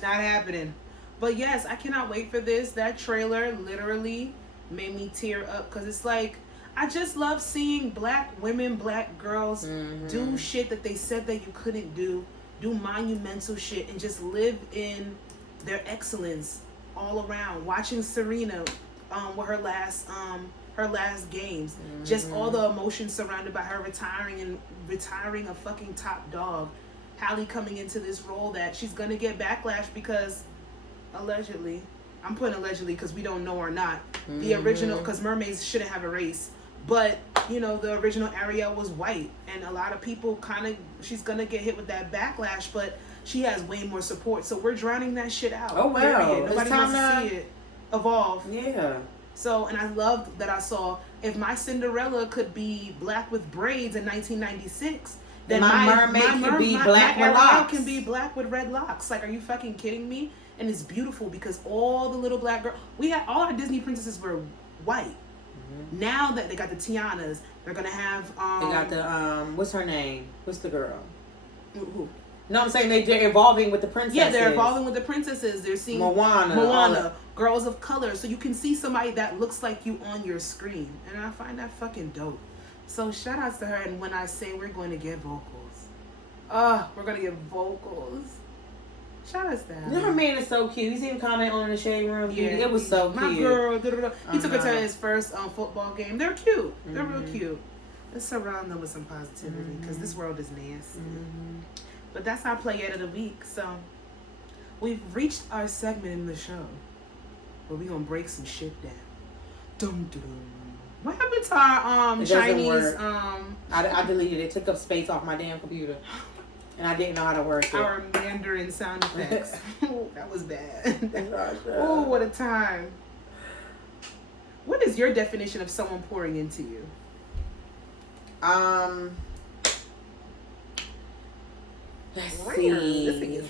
Not happening. But yes, I cannot wait for this. That trailer literally made me tear up because it's like I just love seeing black women, black girls do shit that they said that you couldn't do monumental shit, and just live in their excellence all around. Watching Serena with her last games, just all the emotions surrounded by her retiring a fucking top dog. Halle coming into this role that she's gonna get backlash because allegedly, I'm putting allegedly because we don't know or not, the original, because mermaids shouldn't have a race, but you know, the original Ariel was white, and a lot of people she's gonna get hit with that backlash, but she has way more support, so we're drowning that shit out. Oh wow. Period. Nobody wants to see it evolve. Yeah. So, and I loved that I saw, if my Cinderella could be black with braids in 1996, then my mermaid can be black with locks. Can be black with red locks. Like, are you fucking kidding me? And it's beautiful because all the little black girls, all our Disney princesses were white. Now that they got the Tianas, they're gonna have they got the what's her name? What's the girl? Who? No, I'm saying they're evolving with the princesses. Yeah, they're evolving with the princesses. They're seeing Moana, girls of color, so you can see somebody that looks like you on your screen, and I find that fucking dope. So shout outs to her. And when I say we're going to get vocals, we're gonna get vocals. Shout outs to her. Her man is so cute. You see him comment on the shade room. Yeah, it was so cute. My girl. He took her to his first football game. They're cute. They're real cute. Let's surround them with some positivity because this world is nasty. But that's our play yet of the week. So we've reached our segment in the show where we're gonna break some shit down. Dum dum. What happened to our Chinese I deleted it. Took up space off my damn computer. And I didn't know how to work it. Our Mandarin sound effects. That was bad. Oh, what a time. What is your definition of someone pouring into you? Let's see. This thing is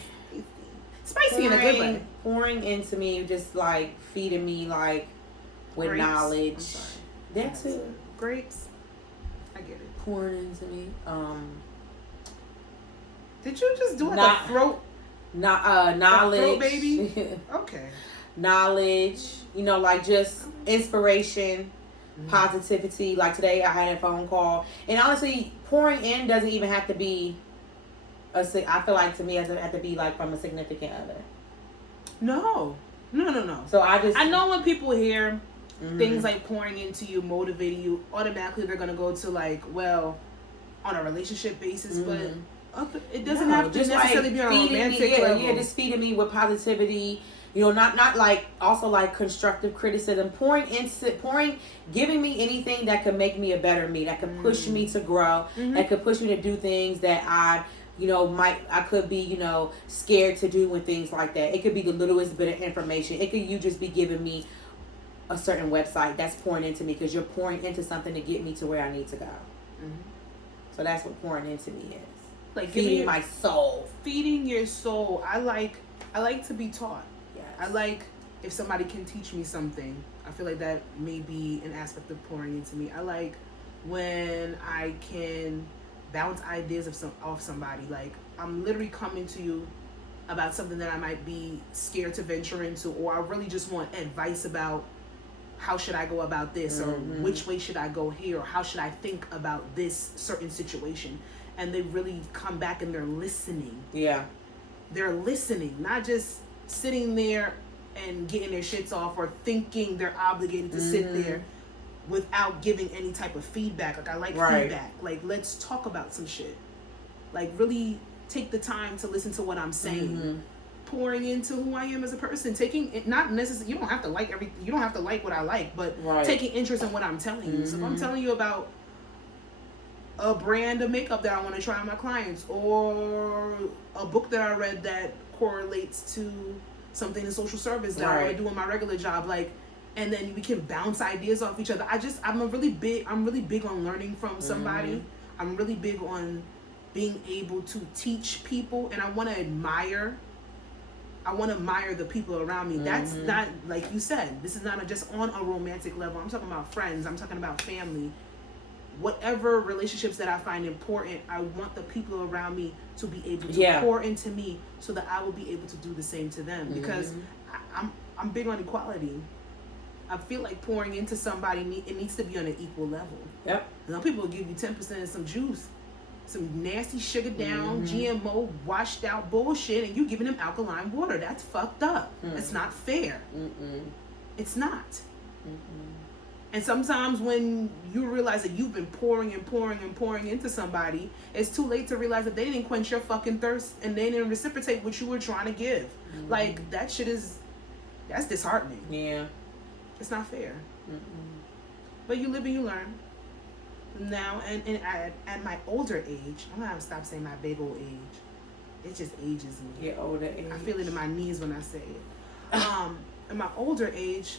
spicy in a good way. Pouring into me, just like feeding me like with Grapes. knowledge. That's it. Grapes. I get it. Pouring into me. Did you just do a throat? Knowledge. Throat baby? Okay. Knowledge. You know, like just inspiration, positivity. Like today I had a phone call. And honestly, pouring in doesn't even have to be I feel like to me it doesn't have to be like from a significant other. No. So I know when people hear things like pouring into you, motivating you, automatically they're gonna go to like, well, on a relationship basis, but it doesn't have to necessarily be on a romantic level. Yeah, just feeding me with positivity. You know, not like also like constructive criticism. Giving me anything that could make me a better me, that could push me to grow, that could push me to do things that I could be, scared to do and things like that. It could be the littlest bit of information. It could just be giving me a certain website that's pouring into me because you're pouring into something to get me to where I need to go. So that's what pouring into me is. Like feeding my soul. Feeding your soul. I like to be taught. Yes. I like if somebody can teach me something. I feel like that may be an aspect of pouring into me. I like when I can bounce ideas off somebody. Like I'm literally coming to you about something that I might be scared to venture into, or I really just want advice about how should I go about this, or which way should I go here, or how should I think about this certain situation. And they really come back and they're listening. Yeah. They're listening, not just sitting there and getting their shits off or thinking they're obligated to sit there without giving any type of feedback. Like, I like feedback. Like, let's talk about some shit. Like, really take the time to listen to what I'm saying. Pouring into who I am as a person, taking it, not necessarily, you don't have to like you don't have to like what I like, but taking interest in what I'm telling you. So if I'm telling you about a brand of makeup that I want to try on my clients, or a book that I read that correlates to something in social service that I want to do in my regular job, like, and then we can bounce ideas off each other. I'm really big on learning from somebody. I'm really big on being able to teach people, and I want to admire the people around me. That's not, like you said, this is not just on a romantic level. I'm talking about friends. I'm talking about family. Whatever relationships that I find important, I want the people around me to be able to pour into me so that I will be able to do the same to them. Because I'm big on equality. I feel like pouring into somebody, it needs to be on an equal level. Yep. Some people will give you 10% of some juice, some nasty sugar down, GMO, washed out bullshit, and you giving them alkaline water. That's fucked up. That's not fair. It's not. And sometimes when you realize that you've been pouring and pouring and pouring into somebody, it's too late to realize that they didn't quench your fucking thirst and they didn't reciprocate what you were trying to give. Like, that shit that's disheartening. Yeah. It's not fair. But you live and you learn. Now, and at my older age, I'm gonna have to stop saying my big old age. It just ages me. Your older age. I feel it in my knees when I say it. At my older age,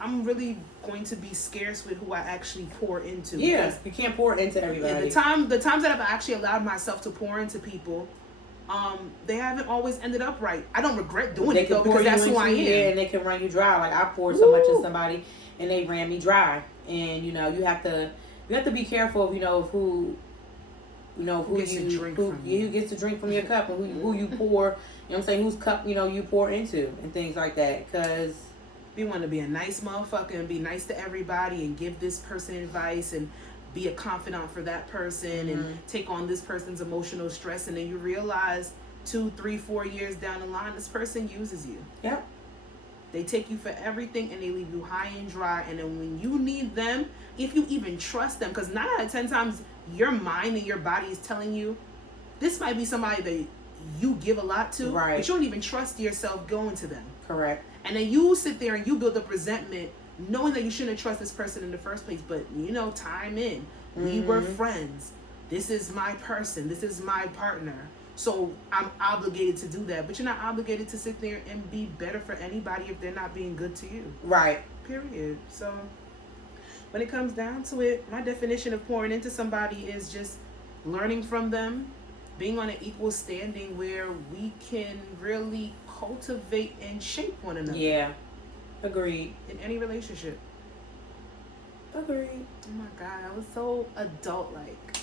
I'm really going to be scarce with who I actually pour into. Yeah, you can't pour into everybody. Yeah, the times that I've actually allowed myself to pour into people, they haven't always ended up right. I don't regret doing it though, because that's who I am. Yeah, and they can run you dry. Like, I poured so much in somebody, and they ran me dry. And you have to be careful of who gets to drink from your cup, and who you pour. You know what I'm saying? Whose cup you pour into, and things like that. Because we want to be a nice motherfucker and be nice to everybody and give this person advice and be a confidant for that person and take on this person's emotional stress, and then you realize 2, 3, 4 years down the line, this person uses you. Yep. They take you for everything and they leave you high and dry, and then when you need them, if you even trust them, because 9 out of 10 times your mind and your body is telling you this might be somebody that you give a lot to, but you don't even trust yourself going to them. Correct. And then you sit there and you build up resentment knowing that you shouldn't trust this person in the first place, but time in, we were friends. This is my person. This is my partner. So I'm obligated to do that. But you're not obligated to sit there and be better for anybody if they're not being good to you. Right. Period. So when it comes down to it, my definition of pouring into somebody is just learning from them, being on an equal standing where we can really cultivate and shape one another. Yeah. Agreed. In any relationship. Agreed. Oh my God, I was so adult-like.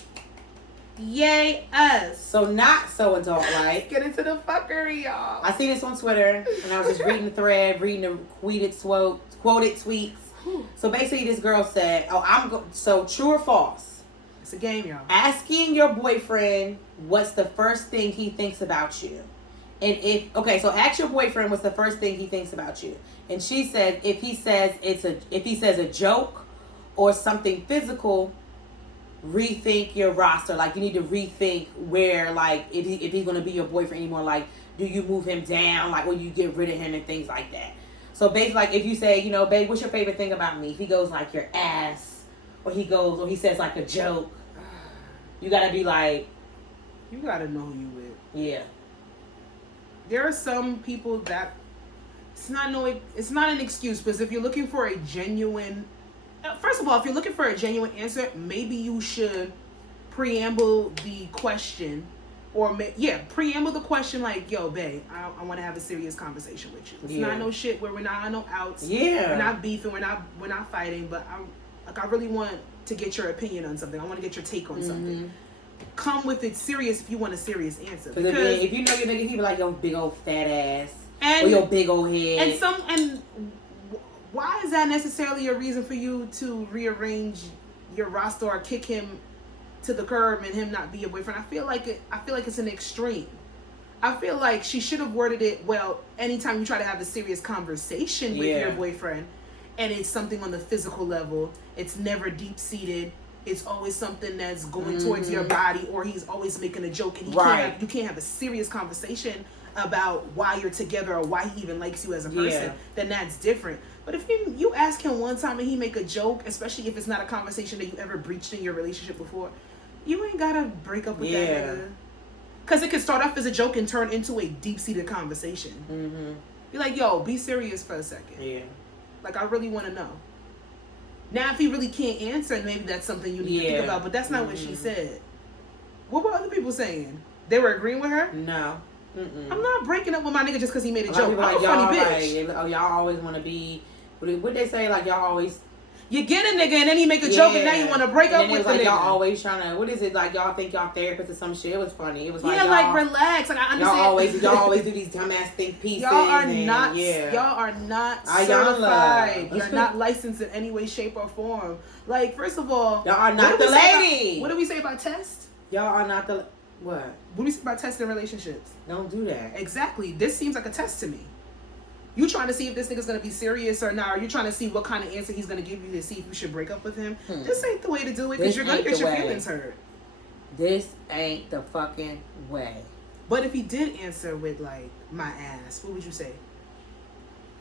Yay, us. So not so adult-like. Get into the fuckery, y'all. I seen this on Twitter, and I was just reading the thread, reading the quoted tweets. So basically, this girl said, so true or false? It's a game, y'all. Asking your boyfriend what's the first thing he thinks about you. And so ask your boyfriend what's the first thing he thinks about you. And she said, if he says a joke or something physical, rethink your roster. Like, you need to rethink where, like, if he's gonna be your boyfriend anymore. Like, do you move him down? Like, will you get rid of him and things like that? So basically, like, if you say, babe, what's your favorite thing about me? If he goes like your ass, or he says like a joke, you gotta be like, you gotta know who you with. Yeah. There are some people that it's not an excuse, because if you're looking for a genuine, first of all, if you're looking for a genuine answer, maybe you should preamble the question, preamble the question like, yo, babe, I want to have a serious conversation with you. It's not no shit where we're not on no outs. Yeah. We're not beefing. We're not fighting. But I really want to get your opinion on something. I want to get your take on something. come with it serious if you want a serious answer. Because if you know your nigga, he be like, yo, big old fat ass. Or your big old head. And why is that necessarily a reason for you to rearrange your roster or kick him to the curb and him not be your boyfriend? I feel like it's an extreme. I feel like she should have worded it well. Anytime you try to have a serious conversation with your boyfriend, and it's something on the physical level, it's never deep seated. It's always something that's going towards your body, or he's always making a joke, and you can't have a serious conversation about why you're together or why he even likes you as a person. Then that's different. But if you ask him one time and he make a joke, especially if it's not a conversation that you ever breached in your relationship before, you ain't gotta break up with that nigga. Because it could start off as a joke and turn into a deep-seated conversation. Be like, yo, be serious for a second. Yeah. Like, I really want to know. Now, if he really can't answer, maybe that's something you need to think about. But that's not what she said. What were other people saying? They were agreeing with her? No. I'm not breaking up with my nigga just because he made a joke. I'm a funny bitch. Like, y'all always want to be... What they say? Like, y'all always... You get a nigga and then he make a joke and now you want to break up with the nigga. Y'all always trying to... What is it? Like, y'all think y'all therapist or some shit? It was funny. It was like, like, relax. Like, I understand. Y'all always do these dumbass think pieces. Y'all are not certified. You're not licensed in any way, shape, or form. Like, first of all... Y'all are not the lady. What do we say about test? Y'all are not the... What? What do we say about test in relationships? Don't do that. Exactly. This seems like a test to me. You trying to see if this nigga's gonna be serious or not, or you trying to see what kind of answer he's gonna give you to see if you should break up with him. This ain't the way to do it, because you're gonna get your feelings hurt. This ain't the fucking way. But if he did answer with like, my ass, what would you say?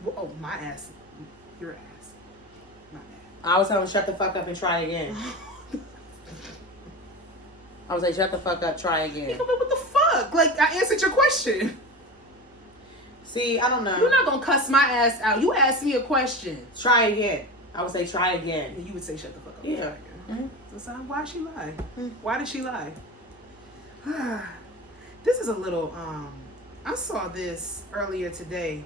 Well, oh, my ass, your ass, my ass. I was telling him shut the fuck up and try again. I was like, shut the fuck up, try again. What the fuck? Like, I answered your question. See, I don't know. You're not gonna cuss my ass out. You asked me a question. Try again. I would say try again. And you would say shut the fuck up. Yeah. So why she lie? Why did she lie? This is a little, I saw this earlier today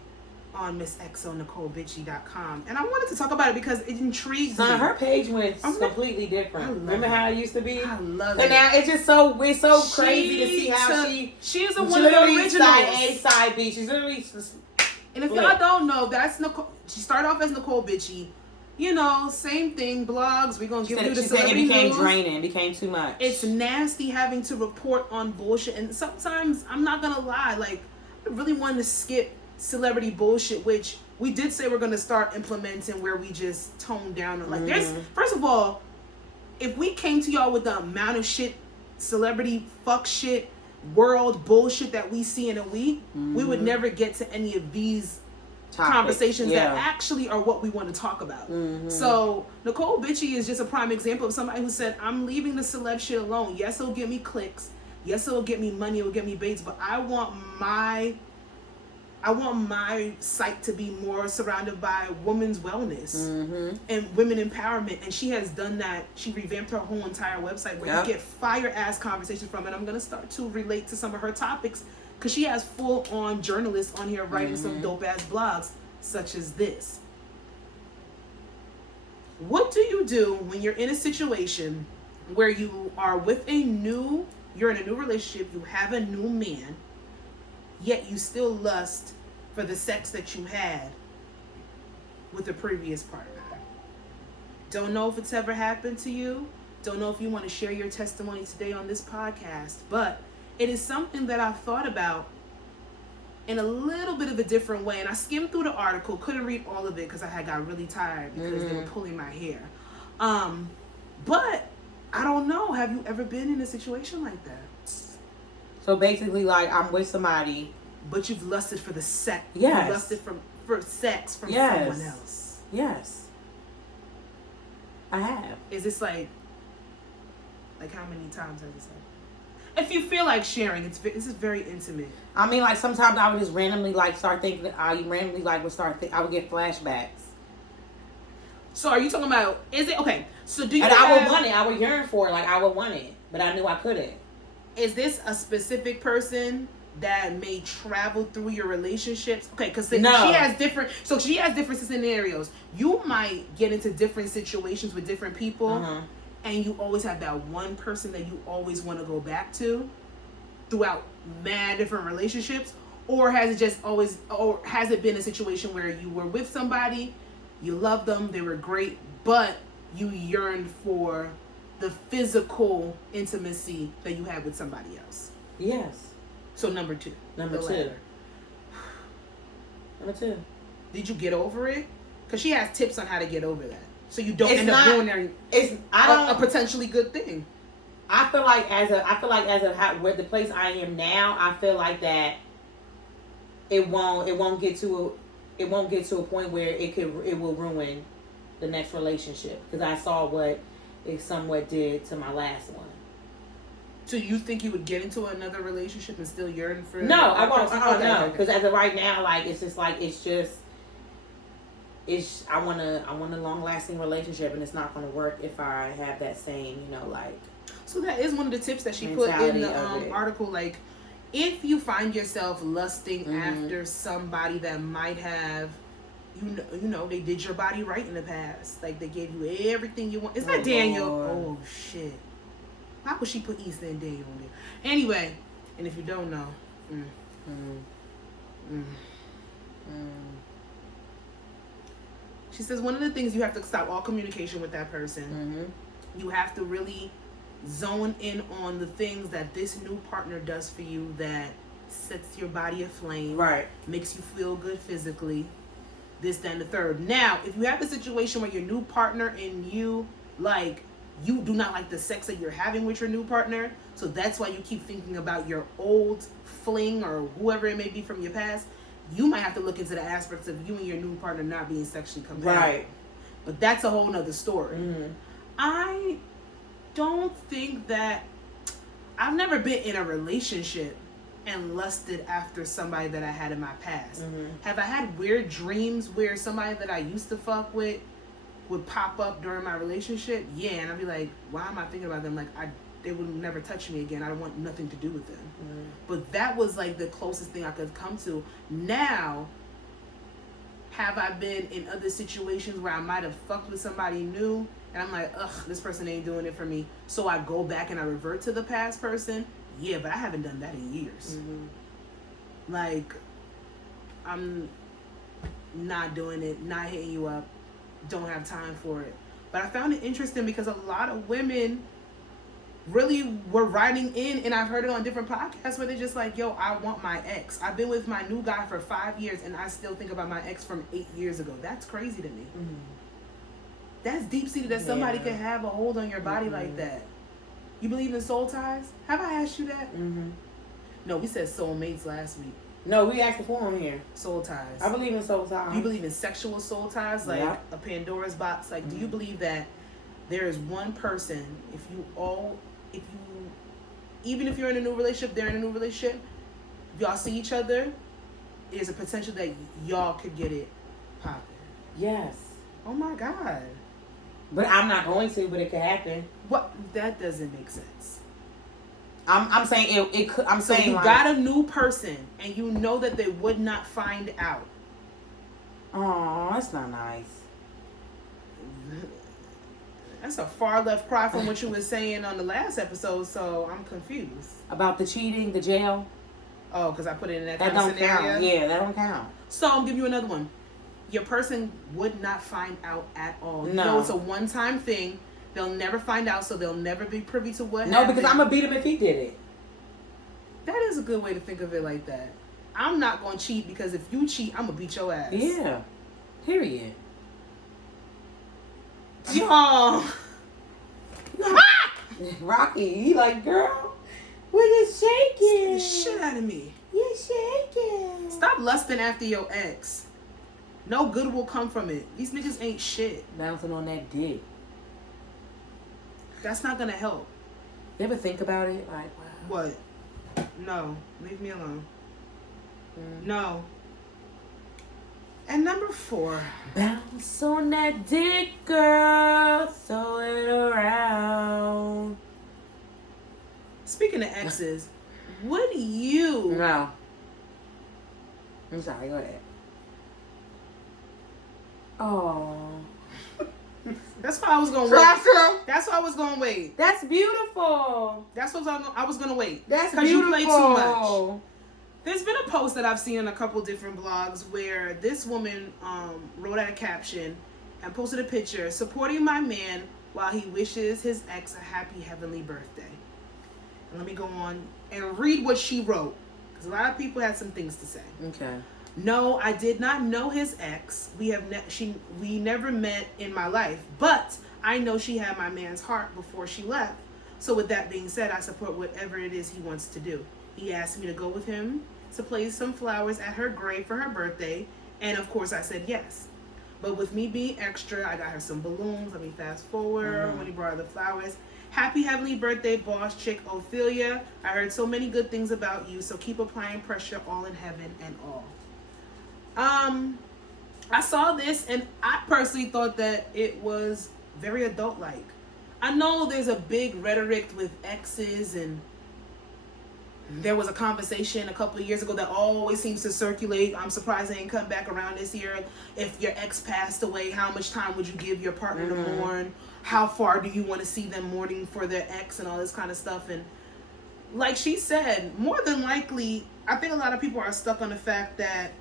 on Miss XONicoleBitchy.com, and I wanted to talk about it because it intrigues me. Her page went completely different. Remember how it used to be? I love it. And now it's just so crazy to see how she is one of the originals. Side B. She's literally. And if y'all don't know, that's Nicole. She started off as Nicole Bitchy. You know, same thing. Blogs. We're gonna give you the celebrity news. It became draining. It became too much. It's nasty having to report on bullshit, and sometimes I'm not gonna lie. Like, I really wanted to skip celebrity bullshit, which we did say we're going to start implementing, where we just tone down and like there's, first of all, if we came to y'all with the amount of shit, celebrity fuck shit, world bullshit that we see in a week, we would never get to any of these conversations that actually are what we want to talk about. So Nicole Bitchy is just a prime example of somebody who said, I'm leaving the celeb shit alone. Yes, it'll get me clicks, yes, it'll get me money, it'll get me baits, but I want my site to be more surrounded by women's wellness and women empowerment. And she has done that. She revamped her whole entire website where you get fire-ass conversations from it. I'm going to start to relate to some of her topics because she has full-on journalists on here writing some dope-ass blogs such as this. What do you do when you're in a situation where you are with you're in a new relationship, you have a new man, yet you still lust for the sex that you had with the previous partner? Don't know if it's ever happened to you. Don't know if you want to share your testimony today on this podcast, but it is something that I've thought about in a little bit of a different way. And I skimmed through the article, couldn't read all of it because I had got really tired because they were pulling my hair. But I don't know. Have you ever been in a situation like that? So basically, like, I'm with somebody, but you've lusted for the sex. Yes. You lusted for sex from someone else. Yes. I have. Is this like how many times has this happened? If you feel like sharing, this is very intimate. I mean, like, sometimes I would just randomly, like, start thinking, I would get flashbacks. So are you talking about, is it, okay, so do you I would want it, I would yearn for it, like, I would want it, but I knew I couldn't. Is this a specific person that may travel through your relationships? Okay, because she has different scenarios. You might get into different situations with different people, and you always have that one person that you always want to go back to throughout mad different relationships? Or has it been a situation where you were with somebody, you loved them, they were great, but you yearned for the physical intimacy that you had with somebody else? Yes. So number two. Number two. Did you get over it? Because she has tips on how to get over that, so you don't end up ruining a potentially good thing. I feel like as of where the place I am now, I feel like that it won't get to a point where it will ruin the next relationship, because I saw what it somewhat did to my last one. So you think you would get into another relationship and still yearn for? No, I won't. No, because as of right now, like it's just like I want a long lasting relationship, and it's not going to work if I have that same, like. So that is one of the tips that she put in the article. Like, if you find yourself lusting after somebody that might have, they did your body right in the past, like they gave you everything you want. Is that Daniel? Lord. Oh shit. Why would she put Easter and Daniel on there? Anyway, and if you don't know, she says one of the things, you have to stop all communication with that person. You have to really zone in on the things that this new partner does for you that sets your body aflame, right? Makes you feel good physically, this, that, and the third. Now, if you have a situation where your new partner and you do not like the sex that you're having with your new partner, so that's why you keep thinking about your old fling or whoever it may be from your past, you might have to look into the aspects of you and your new partner not being sexually compatible. Right. But that's a whole nother story. I don't think that I've never been in a relationship and lusted after somebody that I had in my past. Have I had weird dreams where somebody that I used to fuck with would pop up during my relationship? Yeah, and I'd be like, why am I thinking about them? Like, they would never touch me again. I don't want nothing to do with them. But that was like the closest thing I could come to. Now, have I been in other situations where I might have fucked with somebody new and I'm like, ugh, this person ain't doing it for me, so I go back and I revert to the past person? Yeah, but I haven't done that in years. Like, I'm not doing it, not hitting you up, don't have time for it. But I found it interesting because a lot of women really were writing in, and I've heard it on different podcasts where they're just like, yo, I want my ex. I've been with my new guy for 5 years and I still think about my ex from 8 years ago. That's crazy to me. That's deep-seated, that somebody can have a hold on your body like that. You believe in soul ties? Have I asked you that? No, we said soulmates last week. No, we asked for them here. Soul ties. I believe in soul ties. Do you believe in sexual soul ties? Like a Pandora's box? Like, do you believe that there is one person, even if you're in a new relationship, they're in a new relationship, if y'all see each other, there's a potential that y'all could get it popping? Yes. Oh my God. But I'm not going to, but it could happen. What? That doesn't make sense. I'm saying it could. I'm so saying you got a new person and you know that they would not find out. Oh, that's not nice. That's a far left cry from what you were saying on the last episode, so I'm confused. About the cheating, the jail? Oh, because I put it in that kind of scenario? That don't count. Yeah, that don't count. So I'll give you another one. Your person would not find out at all. No. You know, it's a one-time thing. They'll never find out, so they'll never be privy to what happened. No, because I'm going to beat him if he did it. That is a good way to think of it like that. I'm not going to cheat because if you cheat, I'm going to beat your ass. Yeah. Period. Yo. Rocky, he like, girl, we're just shaking. Scare the shit out of me. You're shaking. Stop lusting after your ex. No good will come from it. These niggas ain't shit. Bouncing on that dick. That's not gonna help. You ever think about it? Like, wow. What? No. Leave me alone. No. And number 4. Bounce on that dick, girl. Throw it around. Speaking of exes, what do you... No. I'm sorry, go ahead. Oh. That's why I was gonna wait. That's why I was gonna wait. That's beautiful. That's what I was gonna wait. That's beautiful. You play too much. There's been a post that I've seen on a couple different blogs where this woman wrote out a caption and posted a picture supporting my man while he wishes his ex a happy heavenly birthday. And let me go on and read what she wrote, because a lot of people had some things to say. Okay. No, I did not know his ex. We never met in my life, but I know she had my man's heart before she left. So with that being said, I support whatever it is he wants to do. He asked me to go with him to place some flowers at her grave for her birthday, and of course I said yes. But with me being extra, I got her some balloons. Let me fast forward when he brought her the flowers. Happy heavenly birthday, boss chick Ophelia. I heard so many good things about you, so keep applying pressure, all in heaven and all. I saw this and I personally thought that it was very adult-like. I know there's a big rhetoric with exes, and there was a conversation a couple of years ago that always seems to circulate. I'm surprised they didn't come back around this year. If your ex passed away, how much time would you give your partner to mourn? How far do you want to see them mourning for their ex and all this kind of stuff? And like she said, more than likely, I think a lot of people are stuck on the fact that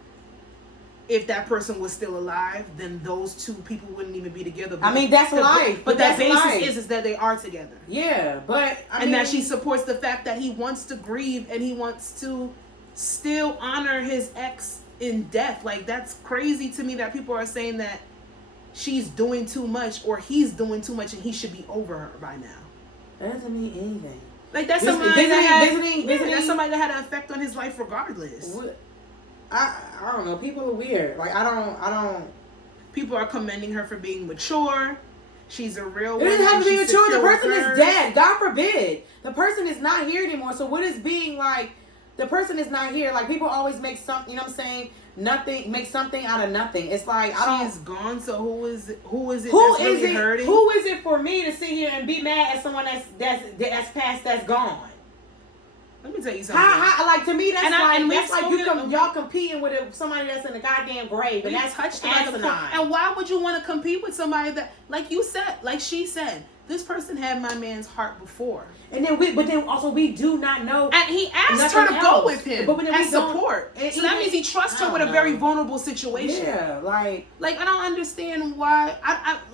if that person was still alive, then those two people wouldn't even be together. I mean, that's life. But that basis is that they are together. Yeah, but I mean, that she supports the fact that he wants to grieve and he wants to still honor his ex in death. Like, that's crazy to me that people are saying that she's doing too much or he's doing too much and he should be over her by now. That doesn't mean anything. Like, that's somebody that's somebody that had an effect on his life regardless. What? I don't know. People are weird. Like, I don't. People are commending her for being mature. She's a real woman. It doesn't have to be mature. The person is dead. God forbid. The person is not here anymore. So what is being like? The person is not here. Like, people always make something. You know what I'm saying? Nothing. Make something out of nothing. It's like she's gone. So who is it? That's really hurting? Who is it for me to sit here and be mad at someone that's past, that's gone? Let me tell you something. How like, to me, that's y'all competing with somebody that's in the goddamn grave, and that's asinine. And why would you want to compete with somebody that, like you said, like she said, this person had my man's heart before. And then we do not know. And he asked her to go with him, but as support. So that means he trusts her with a very vulnerable situation. Yeah, like I don't understand why.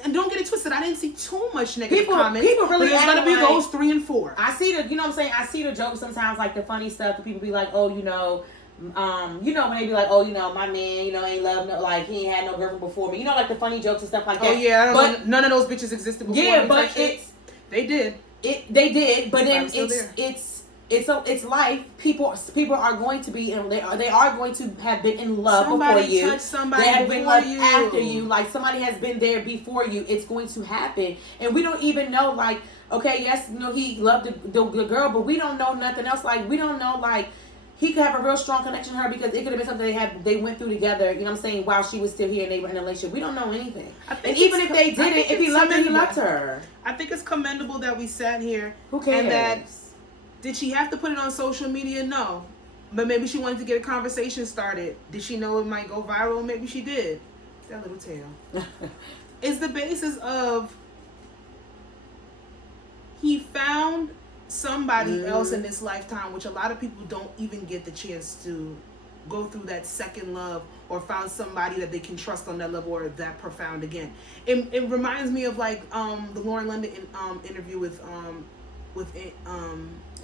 And don't get it twisted. I didn't see too much negative comments. People really. There's gonna be those 3 and 4. I see the, you know what I'm saying. I see the jokes sometimes, like the funny stuff. The people be like, oh, when they be like, oh, my man, ain't love no, like he ain't had no girlfriend before me. Like the funny jokes and stuff like that. Oh yeah, but none of those bitches existed before. Yeah, but they did. They did, but then it's life. People are going to be in. They are going to have been in love somebody before you. Touched somebody they have been loved you. after you. Like, somebody has been there before you. It's going to happen, and we don't even know. Like, okay, yes, he loved the girl, but we don't know nothing else. Like, we don't know, like, he could have a real strong connection to her because it could have been something they went through together, you know what I'm saying, while she was still here and they were in a relationship. We don't know anything. And even if they did it, if he loved her, he loved her. I think it's commendable that we sat here. Who cares? And that, did she have to put it on social media? No. But maybe she wanted to get a conversation started. Did she know it might go viral? Maybe she did. That little tail. It's the basis of he found somebody else in this lifetime, which a lot of people don't even get the chance to go through that second love or found somebody that they can trust on that level or that profound again. It reminds me of like the Lauren London interview with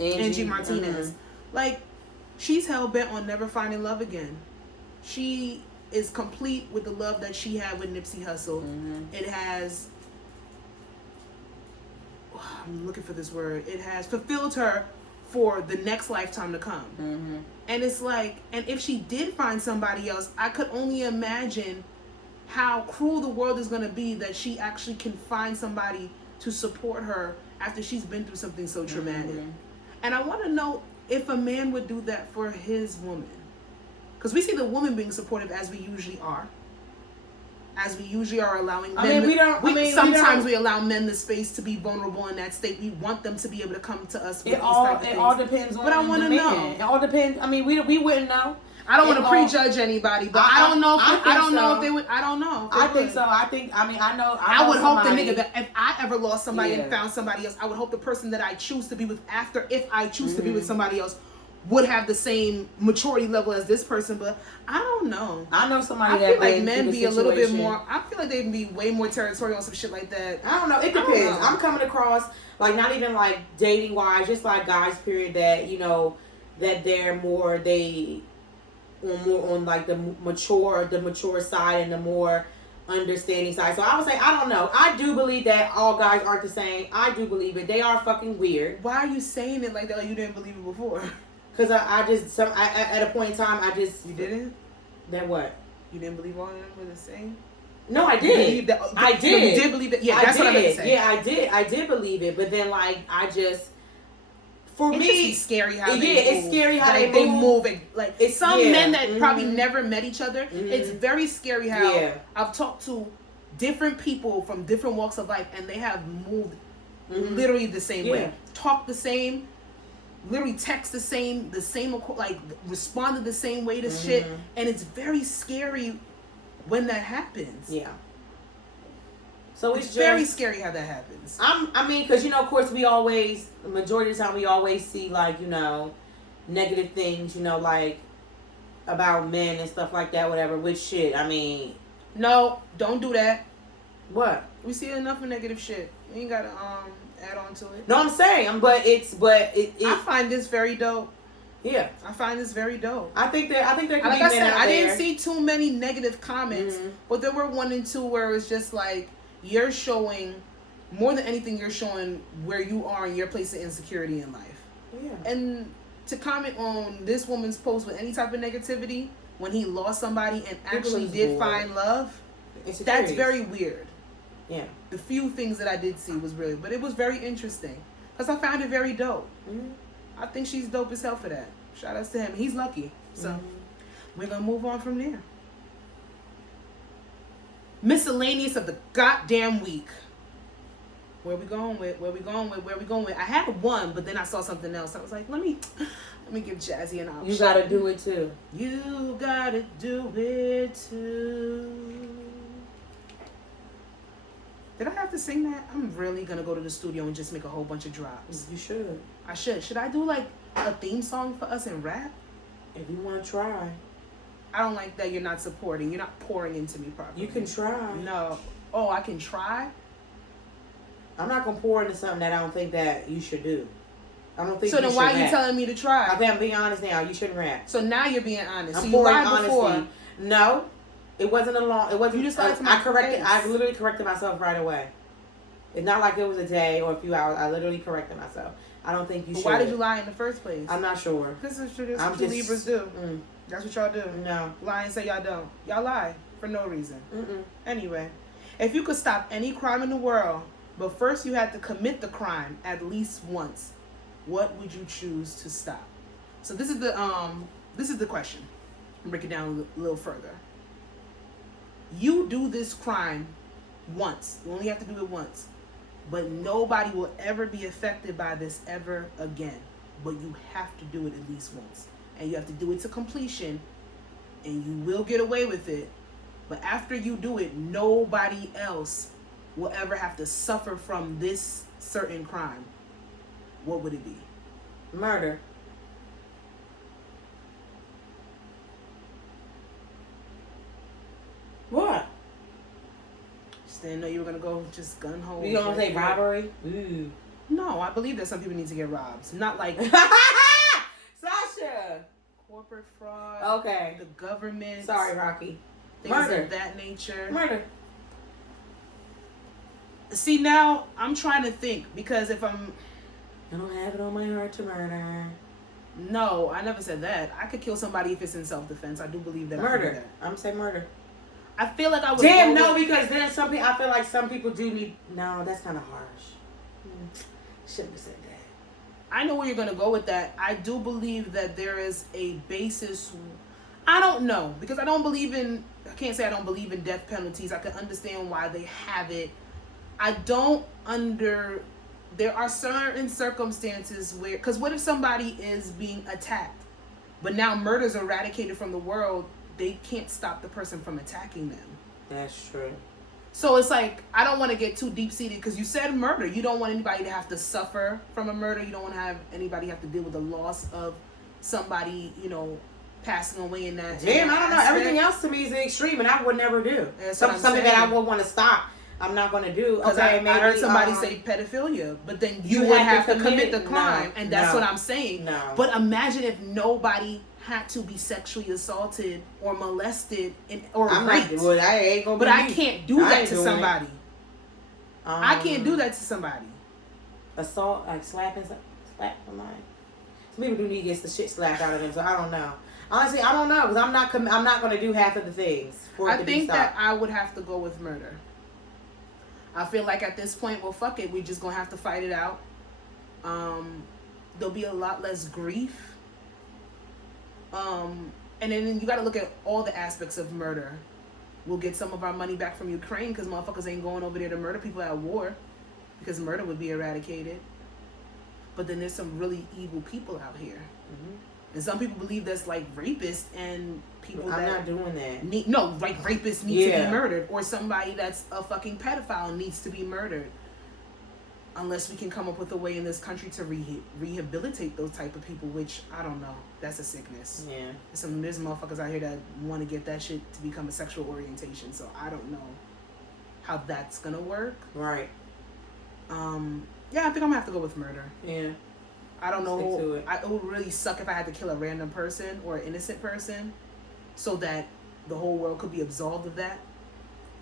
Angie Martinez. Like, she's hell bent on never finding love again. She is complete with the love that she had with Nipsey Hussle. It has, I'm looking for this word, it has fulfilled her for the next lifetime to come. And it's like, and if she did find somebody else, I could only imagine how cruel the world is going to be that she actually can find somebody to support her after she's been through something so traumatic. And I want to know if a man would do that for his woman. Because we see the woman being supportive as we usually are. As we usually are allowing men. Sometimes we allow men the space to be vulnerable in that state. We want them to be able to come to us with It all depends on But I want to know. It all depends. I mean, we wouldn't know. I don't want to prejudge anybody, but I don't know. I don't know if they would. I don't know. I think so. I know. I would hope the nigga that if I ever lost somebody and found somebody else, I would hope the person that I choose to be with after, if I choose to be with somebody else, would have the same maturity level as this person. But I don't know. I know somebody that feel like men be a little bit more. I feel like they'd be way more territorial on some shit like that. I don't know. It depends. I'm coming across like not even like dating wise, just like guys. Period. That that they're more on like the mature side and the more understanding side. So I would say I don't know. I do believe that all guys aren't the same. I do believe it. They are fucking weird. Why are you saying it like that? Like you didn't believe it before? Because at a point in time you didn't. That what? You didn't believe all of them were the same? No, I did. I did. You did believe that? Yeah, that's what I meant to say. Yeah, I did. I did believe it, but then like for me, it's scary how they move. It's scary how like, they move. Like it's some men that probably never met each other. It's very scary how I've talked to different people from different walks of life, and they have moved literally the same way, talk the same, literally text the same, like responded the same way to shit, and it's very scary when that happens. Yeah. So it's very scary how that happens. I mean, because of course the majority of the time we always see like negative things, like about men and stuff like that, whatever. Which shit, I mean, no, don't do that. What? We see enough of negative shit. We ain't gotta add on to it. No, I'm saying, but I find this very dope. Yeah, I find this very dope. I think there could be men I said, out I there. didn't see too many negative comments, but there were 1 and 2 where it was just like you're showing more than anything. You're showing where you are in your place of insecurity in life. Yeah. And to comment on this woman's post with any type of negativity when he lost somebody and actually did find love, that's very weird. Yeah. The few things that I did see was really, but it was very interesting because I found it very dope. I think she's dope as hell for that. Shout outs to him. He's lucky. So we're going to move on from there. Miscellaneous of the goddamn week. Where we going with? I had one, but then I saw something else. I was like, let me give Jazzy an option. You got to do it too. You got to do it too. Did I have to sing that? I'm really going to go to the studio and just make a whole bunch of drops. You should. I should. Should I do like a theme song for us and rap? If you want to try. I don't like that you're not supporting. You're not pouring into me properly. You can try. No. Oh, I can try? I'm not going to pour into something that I don't think that you should do. I don't think so. So then why are you telling me to try? I think I'm being honest now. You shouldn't rap. So now you're being honest. I'm so you lied honesty. Before. No. It wasn't a long... It wasn't... You just lied to my face. I literally corrected myself right away. It's not like it was a day or a few hours. I literally corrected myself. I don't think you should. Why did you lie in the first place? I'm not sure. This is what you Libras do. That's what y'all do. No. Lie and say y'all don't. Y'all lie for no reason. Anyway, if you could stop any crime in the world, but first you had to commit the crime at least once, what would you choose to stop? So this is the question. Break it down a little further. You do this crime once. You only have to do it once. But nobody will ever be affected by this ever again. But you have to do it at least once. And you have to do it to completion. And you will get away with it. But after you do it, nobody else will ever have to suffer from this certain crime. What would it be? Murder. What? Just didn't know you were going to go just gun hole. You going to say robbery? Ooh. No, I believe that some people need to get robbed. Not like... Sasha! Corporate fraud. Okay. The government. Sorry, Rocky. Things Murder. of that nature. Murder. See, now I'm trying to think because if I'm... I don't have it on my heart to murder. No, I never said that. I could kill somebody if it's in self-defense. I do believe that. Murder. I can do that. I'm saying murder. I feel like I would. Damn, no, because then I feel like some people do need. No, that's kind of harsh. Shouldn't have said that. I know where you're gonna go with that. I do believe that there is a basis. I don't know because I don't believe in. I can't say I don't believe in death penalties. I can understand why they have it. I don't There are certain circumstances where, because what if somebody is being attacked But now murder's eradicated from the world. They can't stop the person from attacking them. That's true. So it's like, I don't want to get too deep-seated because you said murder. You don't want anybody to have to suffer from a murder. You don't want to have anybody have to deal with the loss of somebody, you know, passing away in that. Damn, in that I don't know. aspect. Everything else to me is extreme, and I would never do. Something that I would want to stop. I'm not going to do. Because Okay, I maybe, heard somebody say pedophilia, but then you would have to commit the crime, and that's what I'm saying. No. But imagine if nobody had to be sexually assaulted or molested or raped. I ain't gonna. But I can't do that to somebody. I can't do that to somebody. Assault, like slap somebody. Some people do need to get the shit slapped out of them, so I don't know. Honestly, I don't know because I'm not going to do half of the things. I think that I would have to go with murder. I feel like at this point, well, fuck it, we just gonna have to fight it out. There'll be a lot less grief. And then you got to look at all the aspects of murder. We'll get some of our money back from Ukraine because motherfuckers ain't going over there to murder people at war because murder would be eradicated. But then there's some really evil people out here. Mm-hmm. And some people believe that's like rapists and people I'm not doing that. Rapists need to be murdered, or somebody that's a fucking pedophile needs to be murdered. Unless we can come up with a way in this country to rehabilitate those type of people, which I don't know. That's a sickness. Yeah. There's motherfuckers out here that want to get that shit to become a sexual orientation. So I don't know how that's gonna work. Right. Yeah, I think I'm gonna have to go with murder. Yeah. I don't know. It would really suck if I had to kill a random person or an innocent person so that the whole world could be absolved of that.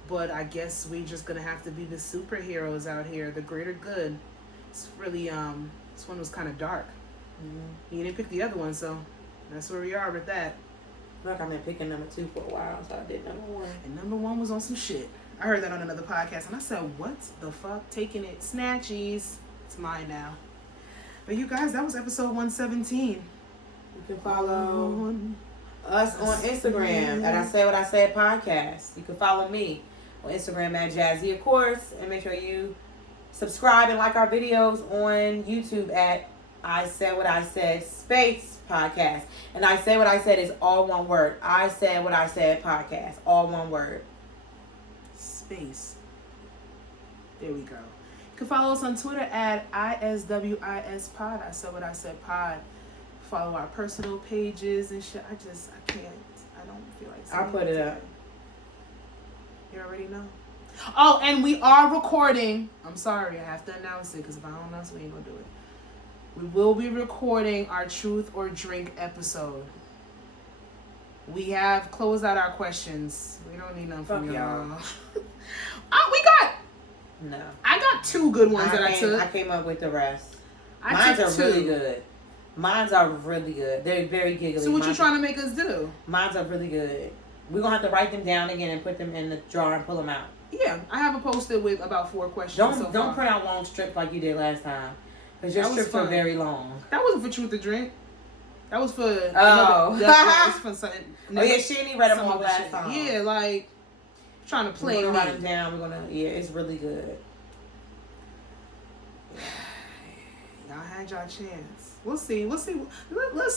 But I guess we just gonna have to be the superheroes out here, the greater good. It's really, this one was kind of dark. Mm-hmm. You didn't pick the other one, so that's where we are with that. Look, I've been picking number 2 for a while, so I did number 1. And number 1 was on some shit. I heard that on another podcast, and I said, what the fuck? Taking it. Snatchies. It's mine now. But you guys, that was episode 117. You can follow us on Instagram at I Said What I Said podcast. You can follow me on Instagram at Jazzy, of course. And make sure you subscribe and like our videos on YouTube at I Said What I Said space podcast. And I Said What I Said is all one word. I Said What I Said podcast. All one word. Space. There we go. You can follow us on Twitter at ISWISPod. I Said What I Said pod. Follow our personal pages and shit. I can't. I don't feel like saying I'll put it up. You already know. Oh, and we are recording. I'm sorry, I have to announce it because if I don't announce it, we ain't gonna do it. We will be recording our Truth or Drink episode. We have closed out our questions. We don't need none from y'all. I got 2 good ones I took. I came up with the rest. Mine are really good. Mines are really good. They're very giggly. So what you trying to make us do? Mines are really good. We're going to have to write them down again and put them in the jar and pull them out. Yeah, I have a post-it with about 4 questions. Don't print out long strips like you did last time. Because your strips are very long. That wasn't for Truth or Drink. That was for... Oh. That was for something. Oh, yeah, she didn't read them all last time. Yeah, like... Trying to play. We're going to write them down. It's really good. Y'all had y'all chance. We'll see. Let's see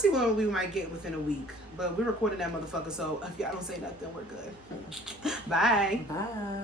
what we might get within a week. But we're recording that motherfucker, so if y'all don't say nothing, we're good. Bye. Bye.